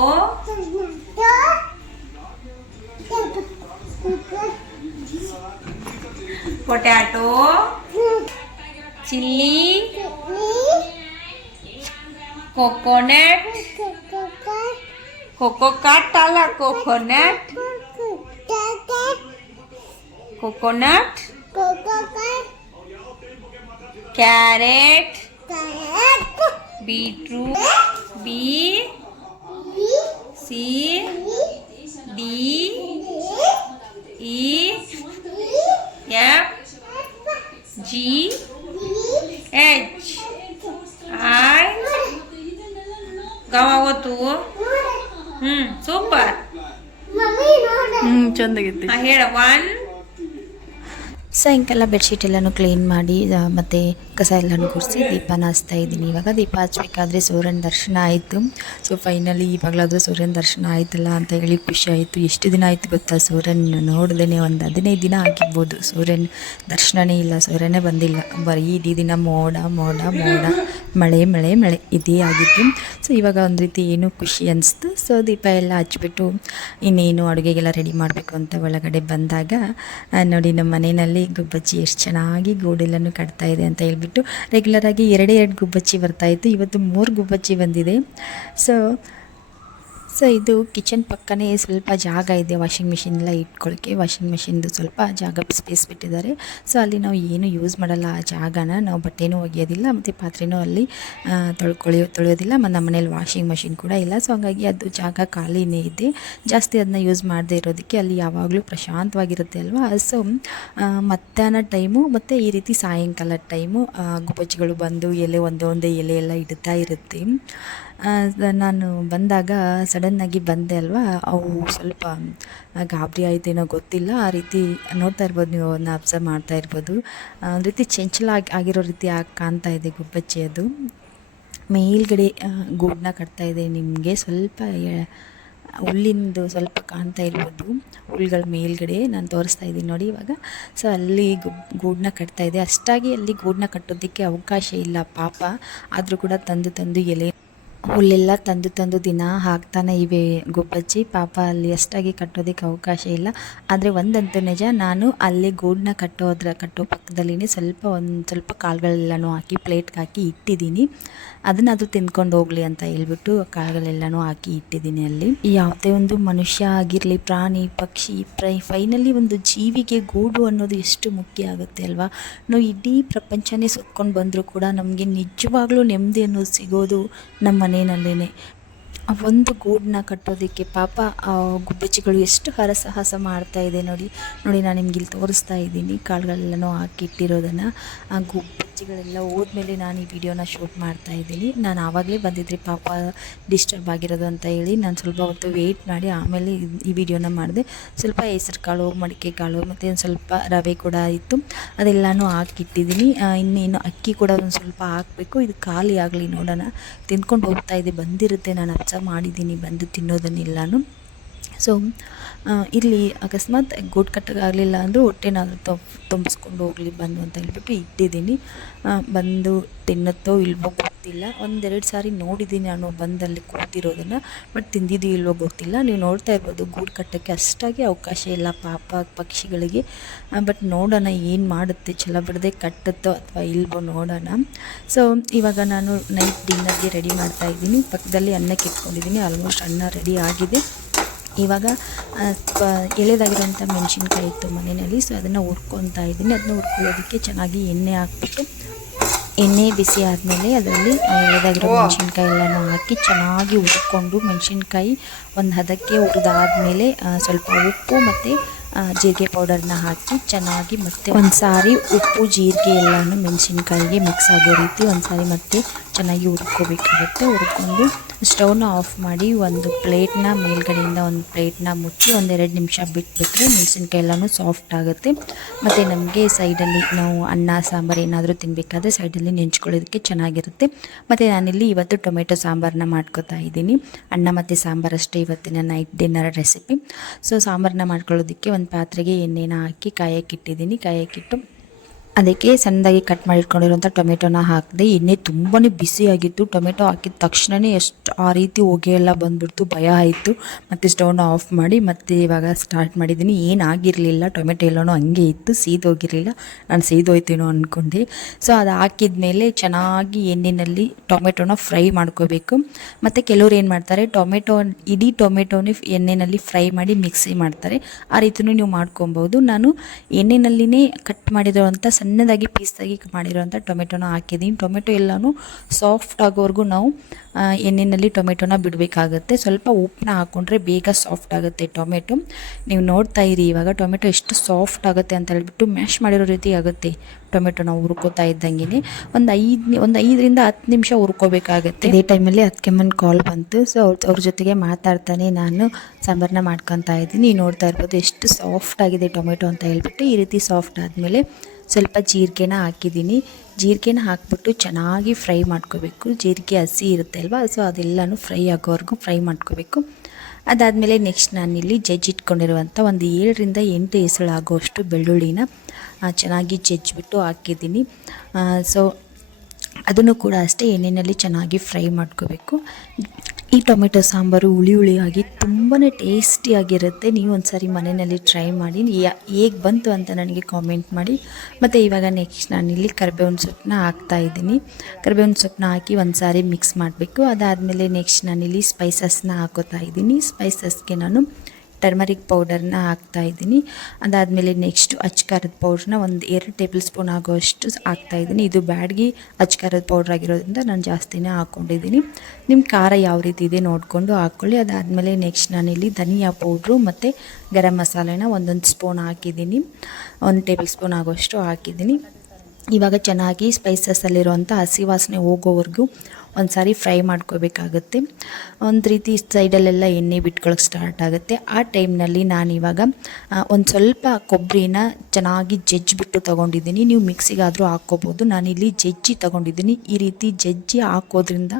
Potato chilli coconut coco cut ಅಲ್ಲ coconut coconut carrot beetroot B C ಚಂದಾಗೈತಿ ಹೇಳ ಒನ್ ಸಾಯಂಕಾಲ ಬೆಡ್ಶೀಟ್ ಎಲ್ಲನೂ ಕ್ಲೀನ್ ಮಾಡಿ ಮತ್ತು ಕಸ ಎಲ್ಲನೂ ಗುಡಿಸಿ ದೀಪನ ಹಚ್ತಾ ಇದ್ದೀನಿ. ಇವಾಗ ದೀಪ ಹಚ್ಬೇಕಾದ್ರೆ ಸೂರ್ಯನ ದರ್ಶನ ಆಯಿತು. ಸೊ ಫೈನಲಿ ಇವಾಗಲಾದರೂ ಸೂರ್ಯನ ದರ್ಶನ ಆಯ್ತಲ್ಲ ಅಂತ ಹೇಳಿ ಖುಷಿ ಆಯಿತು. ಎಷ್ಟು ದಿನ ಆಯಿತು ಗೊತ್ತಾ? ಸೂರ್ಯನ ನೋಡ್ದೇ ಒಂದು ಹದಿನೈದು ದಿನ ಆಗಿರ್ಬೋದು. ಸೂರ್ಯನ ದರ್ಶನನೇ ಇಲ್ಲ, ಸೂರ್ಯನೇ ಬಂದಿಲ್ಲ. ಬರೀ ಇಡೀ ದಿನ ಮೋಡ ಮೋಡ ಮೋಡ, ಮಳೆ ಮಳೆ ಮಳೆ ಇದೇ ಆಗಿತ್ತು. ಸೊ ಇವಾಗ ಒಂದು ರೀತಿ ಏನು ಖುಷಿ ಅನಿಸ್ತು. ಸೊ ದೀಪ ಎಲ್ಲ ಹಚ್ಬಿಟ್ಟು ಇನ್ನೇನು ಅಡುಗೆಗೆಲ್ಲ ರೆಡಿ ಮಾಡಬೇಕು ಅಂತ ಒಳಗಡೆ ಬಂದಾಗ ನೋಡಿ ನಮ್ಮ ಮನೆಯಲ್ಲಿ ಗುಬ್ಬಚ್ಚಿ ಎಷ್ಟು ಚೆನ್ನಾಗಿ ಗೋಡೆಲನ್ನು ಕಟ್ತಾ ಇದೆ ಅಂತ ಹೇಳ್ಬಿಟ್ಟು ರೆಗ್ಯುಲರಾಗಿ ಎರಡೇ ಎರಡು ಗುಬ್ಬಚ್ಚಿ ಬರ್ತಾಯಿತ್ತು ಇವತ್ತು ಮೂರು ಗುಬ್ಬಚ್ಚಿ ಬಂದಿದೆ. ಸೊ ಸೊ ಇದು ಕಿಚನ್ ಪಕ್ಕನೇ ಸ್ವಲ್ಪ ಜಾಗ ಇದೆ ವಾಷಿಂಗ್ ಮಿಷಿನ್ ಎಲ್ಲ ಇಟ್ಕೊಳ್ಳೋಕ್ಕೆ ವಾಷಿಂಗ್ ಮಿಷಿನ್ದು ಸ್ವಲ್ಪ ಜಾಗ ಸ್ಪೇಸ್ ಬಿಟ್ಟಿದ್ದಾರೆ. ಸೊ ಅಲ್ಲಿ ನಾವು ಏನು ಯೂಸ್ ಮಾಡಲ್ಲ ಆ ಜಾಗನ. ನಾವು ಬಟ್ಟೆನೂ ಒಗೆಯೋದಿಲ್ಲ, ಮತ್ತು ಪಾತ್ರೆನೂ ಅಲ್ಲಿ ತೊಳ್ಕೊಳ್ಳಿ, ತೊಳೆಯೋದಿಲ್ಲ, ಮತ್ತು ನಮ್ಮ ಮನೇಲಿ ವಾಷಿಂಗ್ ಮಷಿನ್ ಕೂಡ ಇಲ್ಲ. ಸೊ ಹಾಗಾಗಿ ಅದು ಜಾಗ ಖಾಲಿನೇ ಇದೆ. ಜಾಸ್ತಿ ಅದನ್ನ ಯೂಸ್ ಮಾಡದೇ ಇರೋದಕ್ಕೆ ಅಲ್ಲಿ ಯಾವಾಗಲೂ ಪ್ರಶಾಂತವಾಗಿರುತ್ತೆ ಅಲ್ವಾ? ಸೊ ಮಧ್ಯಾಹ್ನ ಟೈಮು, ಮತ್ತು ಈ ರೀತಿ ಸಾಯಂಕಾಲ ಟೈಮು ಗುಬ್ಬಚ್ಚಿಗಳು ಬಂದು ಎಲೆ ಒಂದೊಂದೇ ಎಲೆ ಎಲ್ಲ ಇಡ್ತಾ ಇರುತ್ತೆ. ನಾನು ಬಂದಾಗ ಸಡನ್ನಾಗಿ ಬಂದೆ ಅಲ್ವಾ? ಅವು ಸ್ವಲ್ಪ ಗಾಬರಿ ಆಯ್ತೇನೋ ಗೊತ್ತಿಲ್ಲ. ಆ ರೀತಿ ನೋಡ್ತಾ ಇರ್ಬೋದು ನೀವು ಅದನ್ನ ಅಬ್ಸರ್ವ್ ಮಾಡ್ತಾ ಇರ್ಬೋದು. ಒಂದು ರೀತಿ ಚಂಚಲ ಆಗಿ, ಆಗಿರೋ ರೀತಿ ಆಗಿ ಕಾಣ್ತಾ ಇದೆ ಗುಬ್ಬಚ್ಚಿ ಅದು. ಮೇಲ್ಗಡೆ ಗೂಡನ್ನ ಕಟ್ತಾ ಇದೆ. ನಿಮಗೆ ಸ್ವಲ್ಪ ಹುಲ್ಲಿಂದು ಸ್ವಲ್ಪ ಕಾಣ್ತಾ ಇರ್ಬೋದು. ಹುಲ್ಗಳ ಮೇಲ್ಗಡೆ ನಾನು ತೋರಿಸ್ತಾ ಇದ್ದೀನಿ ನೋಡಿ ಇವಾಗ. ಸೊ ಅಲ್ಲಿ ಗೂಡನ್ನ ಕಟ್ತಾ ಇದೆ. ಅಷ್ಟಾಗಿ ಅಲ್ಲಿ ಗೂಡನ್ನ ಕಟ್ಟೋದಕ್ಕೆ ಅವಕಾಶ ಇಲ್ಲ ಪಾಪ. ಆದರೂ ಕೂಡ ತಂದು ತಂದು ಎಲೆ ಹುಲ್ಲೆಲ್ಲ ತಂದು ತಂದು ದಿನ ಹಾಕ್ತಾನೆ ಇವೆ. ಗುಬ್ಬಚ್ಚಿ ಪಾಪ ಅಲ್ಲಿ ಅಷ್ಟಾಗಿ ಕಟ್ಟೋದಕ್ಕೆ ಅವಕಾಶ ಇಲ್ಲ. ಆದರೆ ಒಂದಂತೂ ನಿಜ, ನಾನು ಅಲ್ಲಿ ಗೂಡನ್ನ ಕಟ್ಟೋದ್ರ ಕಟ್ಟೋ ಪಕ್ಕದಲ್ಲಿ ಸ್ವಲ್ಪ ಒಂದು, ಸ್ವಲ್ಪ ಕಾಳುಗಳೆಲ್ಲನೂ ಹಾಕಿ, ಪ್ಲೇಟ್ಗೆ ಹಾಕಿ ಇಟ್ಟಿದ್ದೀನಿ. ಅದನ್ನ ಅದು ತಿನ್ಕೊಂಡು ಹೋಗಲಿ ಅಂತ ಹೇಳ್ಬಿಟ್ಟು ಕಾಳುಗಳೆಲ್ಲನೂ ಹಾಕಿ ಇಟ್ಟಿದ್ದೀನಿ ಅಲ್ಲಿ. ಯಾವುದೇ ಒಂದು ಮನುಷ್ಯ ಆಗಿರಲಿ, ಪ್ರಾಣಿ, ಪಕ್ಷಿ, ಪ್ರೈ ಫೈನಲಿ ಒಂದು ಜೀವಿಗೆ ಗೂಡು ಅನ್ನೋದು ಎಷ್ಟು ಮುಖ್ಯ ಆಗುತ್ತೆ ಅಲ್ವಾ? ನಾವು ಇಡೀ ಪ್ರಪಂಚನೇ ಸುತ್ಕೊಂಡು ಬಂದರೂ ಕೂಡ ನಮಗೆ ನಿಜವಾಗ್ಲೂ ನೆಮ್ಮದಿ ಅನ್ನೋದು ಸಿಗೋದು ನಮ್ಮ ಮನೆಯಲ್ಲೇ. ಒಂದು ಗೂಡನ್ನ ಕಟ್ಟೋದಕ್ಕೆ ಪಾಪ ಆ ಗುಬ್ಬಚ್ಚಿಗಳು ಎಷ್ಟು ಹರಸಾಹಸ ಮಾಡ್ತಾ ಇದೆ ನೋಡಿ. ನೋಡಿ, ನಾನು ನಿಮ್ಗೆ ಇಲ್ಲಿ ತೋರಿಸ್ತಾ ಇದ್ದೀನಿ. ಕಾಳುಗಳೆಲ್ಲನೂ ಹಾಕಿಟ್ಟಿರೋದನ್ನು. ಆ ಆ ಗುಬ್ಬಚ್ಚಿಗಳೆಲ್ಲ ಹೋದ್ಮೇಲೆ ನಾನು ಈ ವಿಡಿಯೋನ ಶೂಟ್ ಮಾಡ್ತಾ ಇದ್ದೀನಿ. ನಾನು ಆವಾಗಲೇ ಬಂದಿದ್ರಿ ಪಾಪ ಡಿಸ್ಟರ್ಬ್ ಆಗಿರೋದು ಅಂತ ಹೇಳಿ ನಾನು ಸ್ವಲ್ಪ ಹೊತ್ತು ವೆಯ್ಟ್ ಮಾಡಿ ಆಮೇಲೆ ಈ ವಿಡಿಯೋನ ಮಾಡಿದೆ. ಸ್ವಲ್ಪ ಹೆಸರು ಕಾಳು, ಮಡಿಕೆ ಕಾಳು ಮತ್ತು ಒಂದು ಸ್ವಲ್ಪ ರವೆ ಕೂಡ ಇತ್ತು. ಅದೆಲ್ಲನೂ ಹಾಕಿಟ್ಟಿದ್ದೀನಿ. ಇನ್ನೇನು ಅಕ್ಕಿ ಕೂಡ ಒಂದು ಸ್ವಲ್ಪ ಹಾಕಬೇಕು. ಇದು ಖಾಲಿ ಆಗಲಿ ನೋಡೋಣ. ತಿಂದ್ಕೊಂಡು ಹೋಗ್ತಾ ಇದೆ ಬಂದಿರುತ್ತೆ. ನಾನು ಅಪ್ಸ ಮಾಡಿದ್ದೀನಿ. ಬಂದು ತಿನ್ನೋದನ್ನೆಲ್ಲನೂ. ಸೊ ಇಲ್ಲಿ ಅಕಸ್ಮಾತ್ ಗೂಡು ಕಟ್ಟೋಕ್ಕಾಗಲಿಲ್ಲ ಅಂದರೂ ಹೊಟ್ಟೆನಾದರೂ ತಂಪ್ ತುಂಬಿಸ್ಕೊಂಡು ಹೋಗಲಿ, ಬಂದು ಅಂತ ಹೇಳ್ಬಿಟ್ಟು ಇಟ್ಟಿದ್ದೀನಿ. ಬಂದು ತಿನ್ನತ್ತೋ ಇಲ್ವೋ ಗೊತ್ತಿಲ್ಲ. ಒಂದೆರಡು ಸಾರಿ ನೋಡಿದ್ದೀನಿ ನಾನು ಬಂದಲ್ಲಿ ಕೂತಿರೋದನ್ನು, ಬಟ್ ತಿಂದಿದ್ದು ಇಲ್ವೋ ಗೊತ್ತಿಲ್ಲ. ನೀವು ನೋಡ್ತಾ ಇರ್ಬೋದು ಗೂಡು ಕಟ್ಟೋಕ್ಕೆ ಅಷ್ಟಾಗಿ ಅವಕಾಶ ಇಲ್ಲ ಪಾಪ ಪಕ್ಷಿಗಳಿಗೆ. ಬಟ್ ನೋಡೋಣ ಏನು ಮಾಡುತ್ತೆ, ಛಲ ಬಿಡದೆ ಕಟ್ಟುತ್ತೋ ಅಥವಾ ಇಲ್ವೋ ನೋಡೋಣ. ಸೊ ಇವಾಗ ನಾನು ನೈಟ್ ಡಿನ್ನರ್ಗೆ ರೆಡಿ ಮಾಡ್ತಾ ಇದ್ದೀನಿ. ಪಕ್ಕದಲ್ಲಿ ಅನ್ನಕ್ಕೆ ಇಟ್ಕೊಂಡಿದ್ದೀನಿ. ಆಲ್ಮೋಸ್ಟ್ ಅನ್ನ ರೆಡಿ ಆಗಿದೆ. ಇವಾಗ ಎಳೆದಾಗಿರೋಂಥ ಮೆಣಸಿನ್ಕಾಯಿ ಇತ್ತು ಮನೆಯಲ್ಲಿ. ಸೊ ಅದನ್ನು ಹುರ್ಕೊತಾ ಇದ್ದೀನಿ. ಅದನ್ನ ಹುರ್ಕೊಳ್ಳೋದಕ್ಕೆ ಚೆನ್ನಾಗಿ ಎಣ್ಣೆ ಹಾಕ್ಬಿಟ್ಟು ಎಣ್ಣೆ ಬಿಸಿ ಆದಮೇಲೆ ಅದರಲ್ಲಿ ಎಳೆದಾಗಿರೋ ಮೆಣಸಿನ್ಕಾಯಿ ಎಲ್ಲನೂ ಹಾಕಿ ಚೆನ್ನಾಗಿ ಹುರ್ಕೊಂಡು ಮೆಣಸಿನ್ಕಾಯಿ ಒಂದು ಹದಕ್ಕೆ ಹುರಿದಾದ್ಮೇಲೆ ಸ್ವಲ್ಪ ಉಪ್ಪು ಮತ್ತು ಜೀರಿಗೆ ಪೌಡರ್ನ ಹಾಕಿ ಚೆನ್ನಾಗಿ ಮತ್ತೆ ಒಂದು ಸಾರಿ ಉಪ್ಪು ಜೀರಿಗೆ ಎಲ್ಲನೂ ಮೆಣಸಿನ್ಕಾಯಿಗೆ ಮಿಕ್ಸ್ ಆಗೋ ರೀತಿ ಒಂದು ಸಾರಿ ಮತ್ತೆ ಚೆನ್ನಾಗಿ ಹುರ್ಕೋಬೇಕಾಗುತ್ತೆ. ಹುರ್ಕೊಂಡು ಸ್ಟವ್ನ ಆಫ್ ಮಾಡಿ ಒಂದು ಪ್ಲೇಟ್ನ ಮೇಲ್ಗಡೆಯಿಂದ ಒಂದು ಪ್ಲೇಟ್ನ ಮುಚ್ಚಿ ಒಂದೆರಡು ನಿಮಿಷ ಬಿಟ್ಬಿಟ್ರೆ ಮೆಣಸಿನ್ಕಾಯಿ ಎಲ್ಲನೂ ಸಾಫ್ಟ್ ಆಗುತ್ತೆ. ಮತ್ತು ನಮಗೆ ಸೈಡಲ್ಲಿ ನಾವು ಅನ್ನ, ಸಾಂಬಾರು ಏನಾದರೂ ತಿನ್ನಬೇಕಾದ್ರೆ ಸೈಡಲ್ಲಿ ನೆಂಚ್ಕೊಳ್ಳೋದಕ್ಕೆ ಚೆನ್ನಾಗಿರುತ್ತೆ. ಮತ್ತು ನಾನಿಲ್ಲಿ ಇವತ್ತು ಟೊಮೆಟೊ ಸಾಂಬಾರನ್ನ ಮಾಡ್ಕೋತಾ ಇದ್ದೀನಿ. ಅನ್ನ ಮತ್ತು ಸಾಂಬಾರು ಅಷ್ಟೇ ಇವತ್ತಿನ ನೈಟ್ ಡಿನ್ನರ್ ರೆಸಿಪಿ. ಸೊ ಸಾಂಬಾರನ್ನ ಮಾಡ್ಕೊಳ್ಳೋದಕ್ಕೆ ಒಂದು ಪಾತ್ರೆಗೆ ಎಣ್ಣೆನ ಹಾಕಿ ಕಾಯಕ್ಕಿಟ್ಟಿದ್ದೀನಿ ಕಾಯಕ್ಕಿಟ್ಟು ಅದಕ್ಕೆ ಸಣ್ಣದಾಗಿ ಕಟ್ ಮಾಡಿಟ್ಕೊಂಡಿರುವಂಥ ಟೊಮೆಟೊನ ಹಾಕಿದೆ, ಎಣ್ಣೆ ತುಂಬಾ ಬಿಸಿಯಾಗಿತ್ತು ಟೊಮೆಟೊ ಹಾಕಿದ ತಕ್ಷಣವೇ ಎಷ್ಟು ಆ ರೀತಿ ಹೊಗೆ ಎಲ್ಲ ಬಂದುಬಿಡ್ತು, ಭಯ ಆಯಿತು. ಮತ್ತು ಸ್ಟವ್ನ ಆಫ್ ಮಾಡಿ, ಮತ್ತೆ ಇವಾಗ ಸ್ಟಾರ್ಟ್ ಮಾಡಿದ್ದೀನಿ. ಏನಾಗಿರಲಿಲ್ಲ ಟೊಮೆಟೊ ಎಲ್ಲನೂ ಹಂಗೆ ಇತ್ತು ಸೀದೋಗಿರಲಿಲ್ಲ ನಾನು ಸೀದೋಯ್ತೇನೋ ಅಂದ್ಕೊಂಡೆ ಸೊ ಅದು ಹಾಕಿದ ಮೇಲೆ ಚೆನ್ನಾಗಿ ಎಣ್ಣೆಯಲ್ಲಿ ಟೊಮೆಟೊನ ಫ್ರೈ ಮಾಡ್ಕೋಬೇಕು. ಮತ್ತು ಕೆಲವ್ರು ಏನು ಮಾಡ್ತಾರೆ ಟೊಮೆಟೊ ಇಡೀ ಟೊಮೆಟೊನೇ ಎಣ್ಣೆಯಲ್ಲಿ ಫ್ರೈ ಮಾಡಿ ಮಿಕ್ಸಿ ಮಾಡ್ತಾರೆ. ಆ ರೀತಿಯೂ ನೀವು ಮಾಡ್ಕೊಬೋದು. ನಾನು ಎಣ್ಣೆನಲ್ಲಿನೇ ಕಟ್ ಮಾಡಿರೋವಂಥ ಸಣ್ಣದಾಗಿ ಪೀಸಾಗಿ ಮಾಡಿರೋಂಥ ಟೊಮೆಟೊನ ಹಾಕಿದ್ದೀನಿ. ಟೊಮೆಟೊ ಎಲ್ಲನೂ ಸಾಫ್ಟ್ ಆಗೋವರೆಗೂ ನಾವು ಎಣ್ಣೆಯಲ್ಲಿ ಟೊಮೆಟೊನ ಬಿಡಬೇಕಾಗತ್ತೆ. ಸ್ವಲ್ಪ ಉಪ್ಪನ್ನ ಹಾಕ್ಕೊಂಡ್ರೆ ಬೇಗ ಸಾಫ್ಟ್ ಆಗುತ್ತೆ ಟೊಮೆಟೊ. ನೀವು ನೋಡ್ತಾ ಇರಿ, ಇವಾಗ ಟೊಮೆಟೊ ಎಷ್ಟು ಸಾಫ್ಟ್ ಆಗುತ್ತೆ ಅಂತ ಹೇಳ್ಬಿಟ್ಟು ಮ್ಯಾಶ್ ಮಾಡಿರೋ ರೀತಿ ಆಗುತ್ತೆ ಟೊಮೆಟೊನ ಹುರ್ಕೋತಾ ಇದ್ದಂಗೆ ಒಂದು ಐದು ಒಂದು ಐದರಿಂದ ಹತ್ತು ನಿಮಿಷ ಹುರ್ಕೋಬೇಕಾಗತ್ತೆ. ಇದೇ ಟೈಮಲ್ಲಿ ಅದಕ್ಕೆಮ್ಮನ ಕಾಲ್ ಬಂತು. ಸೊ ಅವ್ರ ಜೊತೆಗೆ ಮಾತಾಡ್ತಾನೆ ನಾನು ಸಾಂಬಾರನ್ನ ಮಾಡ್ಕೊತಾ ಇದ್ದೀನಿ. ನೋಡ್ತಾ ಇರ್ಬೋದು ಎಷ್ಟು ಸಾಫ್ಟ್ ಆಗಿದೆ ಟೊಮೆಟೊ ಅಂತ ಹೇಳ್ಬಿಟ್ಟು ಈ ರೀತಿ ಸಾಫ್ಟ್ ಆದಮೇಲೆ ಸ್ವಲ್ಪ ಜೀರಿಗೆನ ಹಾಕಿದ್ದೀನಿ. ಜೀರಿಗೆನ ಹಾಕ್ಬಿಟ್ಟು ಚೆನ್ನಾಗಿ ಫ್ರೈ ಮಾಡ್ಕೋಬೇಕು. ಜೀರಿಗೆ ಹಸಿ ಇರುತ್ತೆ ಅಲ್ವಾ? ಸೊ ಅದೆಲ್ಲನೂ ಫ್ರೈ ಆಗೋವರೆಗೂ ಫ್ರೈ ಮಾಡ್ಕೋಬೇಕು. ಅದಾದಮೇಲೆ ನೆಕ್ಸ್ಟ್ ನಾನಿಲ್ಲಿ ಜಜ್ಜಿಟ್ಕೊಂಡಿರುವಂಥ ಒಂದು ಏಳರಿಂದ ಎಂಟು ಹೆಸಳಾಗುವಷ್ಟು ಆಗೋಷ್ಟು ಬೆಳ್ಳುಳ್ಳಿನ ಚೆನ್ನಾಗಿ ಜಜ್ಜಿಬಿಟ್ಟು ಹಾಕಿದ್ದೀನಿ. ಸೊ ಅದನ್ನು ಕೂಡ ಅಷ್ಟೇ ಎಣ್ಣೆಯಲ್ಲಿ ಚೆನ್ನಾಗಿ ಫ್ರೈ ಮಾಡ್ಕೋಬೇಕು. ಈ ಟೊಮೆಟೊ ಸಾಂಬಾರು ಹುಳಿ ಹುಳಿಯಾಗಿ ತುಂಬಾ ಟೇಸ್ಟಿಯಾಗಿರುತ್ತೆ. ನೀವು ಒಂದ್ಸರಿ ಮನೆಯಲ್ಲಿ ಟ್ರೈ ಮಾಡಿ. ಹೇಗೆ ಬಂತು ಅಂತ ನನಗೆ ಕಾಮೆಂಟ್ ಮಾಡಿ. ಮತ್ತು ಇವಾಗ ನೆಕ್ಸ್ಟ್ ನಾನಿಲ್ಲಿ ಕರಿಬೇವಿನ ಸೊಪ್ಪನ್ನ ಹಾಕ್ತಾ ಇದ್ದೀನಿ. ಕರಿಬೇವಿನ ಸೊಪ್ಪನ್ನ ಹಾಕಿ ಒಂದು ಸಾರಿ ಮಿಕ್ಸ್ ಮಾಡಬೇಕು. ಅದಾದಮೇಲೆ ನೆಕ್ಸ್ಟ್ ನಾನಿಲ್ಲಿ ಸ್ಪೈಸಸ್ನ ಹಾಕೋತಾ ಇದ್ದೀನಿ. ಸ್ಪೈಸಸ್ಗೆ ನಾನು ಟರ್ಮರಿಕ್ ಪೌಡರ್ನ ಹಾಕ್ತಾ ಇದ್ದೀನಿ. ಅದಾದಮೇಲೆ ನೆಕ್ಸ್ಟು ಅಚ್ಕಾರದ ಪೌಡ್ರನ್ನ ಒಂದು ಎರಡು ಟೇಬಲ್ ಸ್ಪೂನ್ ಆಗೋಷ್ಟು ಹಾಕ್ತಾ ಇದ್ದೀನಿ. ಇದು ಬ್ಯಾಡ್ಗಿ ಅಚ್ಕಾರದ ಪೌಡ್ರ್ ಆಗಿರೋದ್ರಿಂದ ನಾನು ಜಾಸ್ತಿನೇ ಹಾಕ್ಕೊಂಡಿದ್ದೀನಿ ನಿಮ್ಮ ಖಾರ ಯಾವ ರೀತಿ ಇದೆ ನೋಡಿಕೊಂಡು ಹಾಕ್ಕೊಳ್ಳಿ ಅದಾದಮೇಲೆ ನೆಕ್ಸ್ಟ್ ನಾನಿಲ್ಲಿ ಧನಿಯಾ ಪೌಡ್ರು ಮತ್ತು ಗರಂ ಮಸಾಲೆನ ಒಂದೊಂದು ಸ್ಪೂನ್ ಹಾಕಿದ್ದೀನಿ. ಒಂದು ಟೇಬಲ್ ಸ್ಪೂನ್ ಆಗೋಷ್ಟು ಹಾಕಿದ್ದೀನಿ. ಇವಾಗ ಚೆನ್ನಾಗಿ ಸ್ಪೈಸಸ್ಸಲ್ಲಿರುವಂಥ ಹಸಿ ವಾಸನೆ ಹೋಗೋವರೆಗೂ ಒಂದು ಸಾರಿ ಫ್ರೈ ಮಾಡ್ಕೋಬೇಕಾಗುತ್ತೆ. ಒಂದು ರೀತಿ ಸೈಡಲ್ಲೆಲ್ಲ ಎಣ್ಣೆ ಬಿಟ್ಕೊಳಕ್ಕೆ ಸ್ಟಾರ್ಟ್ ಆಗುತ್ತೆ. ಆ ಟೈಮ್ನಲ್ಲಿ ನಾನಿವಾಗ ಒಂದು ಸ್ವಲ್ಪ ಕೊಬ್ಬರಿನ ಚೆನ್ನಾಗಿ ಜಜ್ಜಿಬಿಟ್ಟು ತೊಗೊಂಡಿದ್ದೀನಿ. ನೀವು ಮಿಕ್ಸಿಗಾದರೂ ಹಾಕ್ಕೋಬೋದು. ನಾನಿಲ್ಲಿ ಜಜ್ಜಿ ತೊಗೊಂಡಿದ್ದೀನಿ. ಈ ರೀತಿ ಜಜ್ಜಿ ಹಾಕೋದ್ರಿಂದ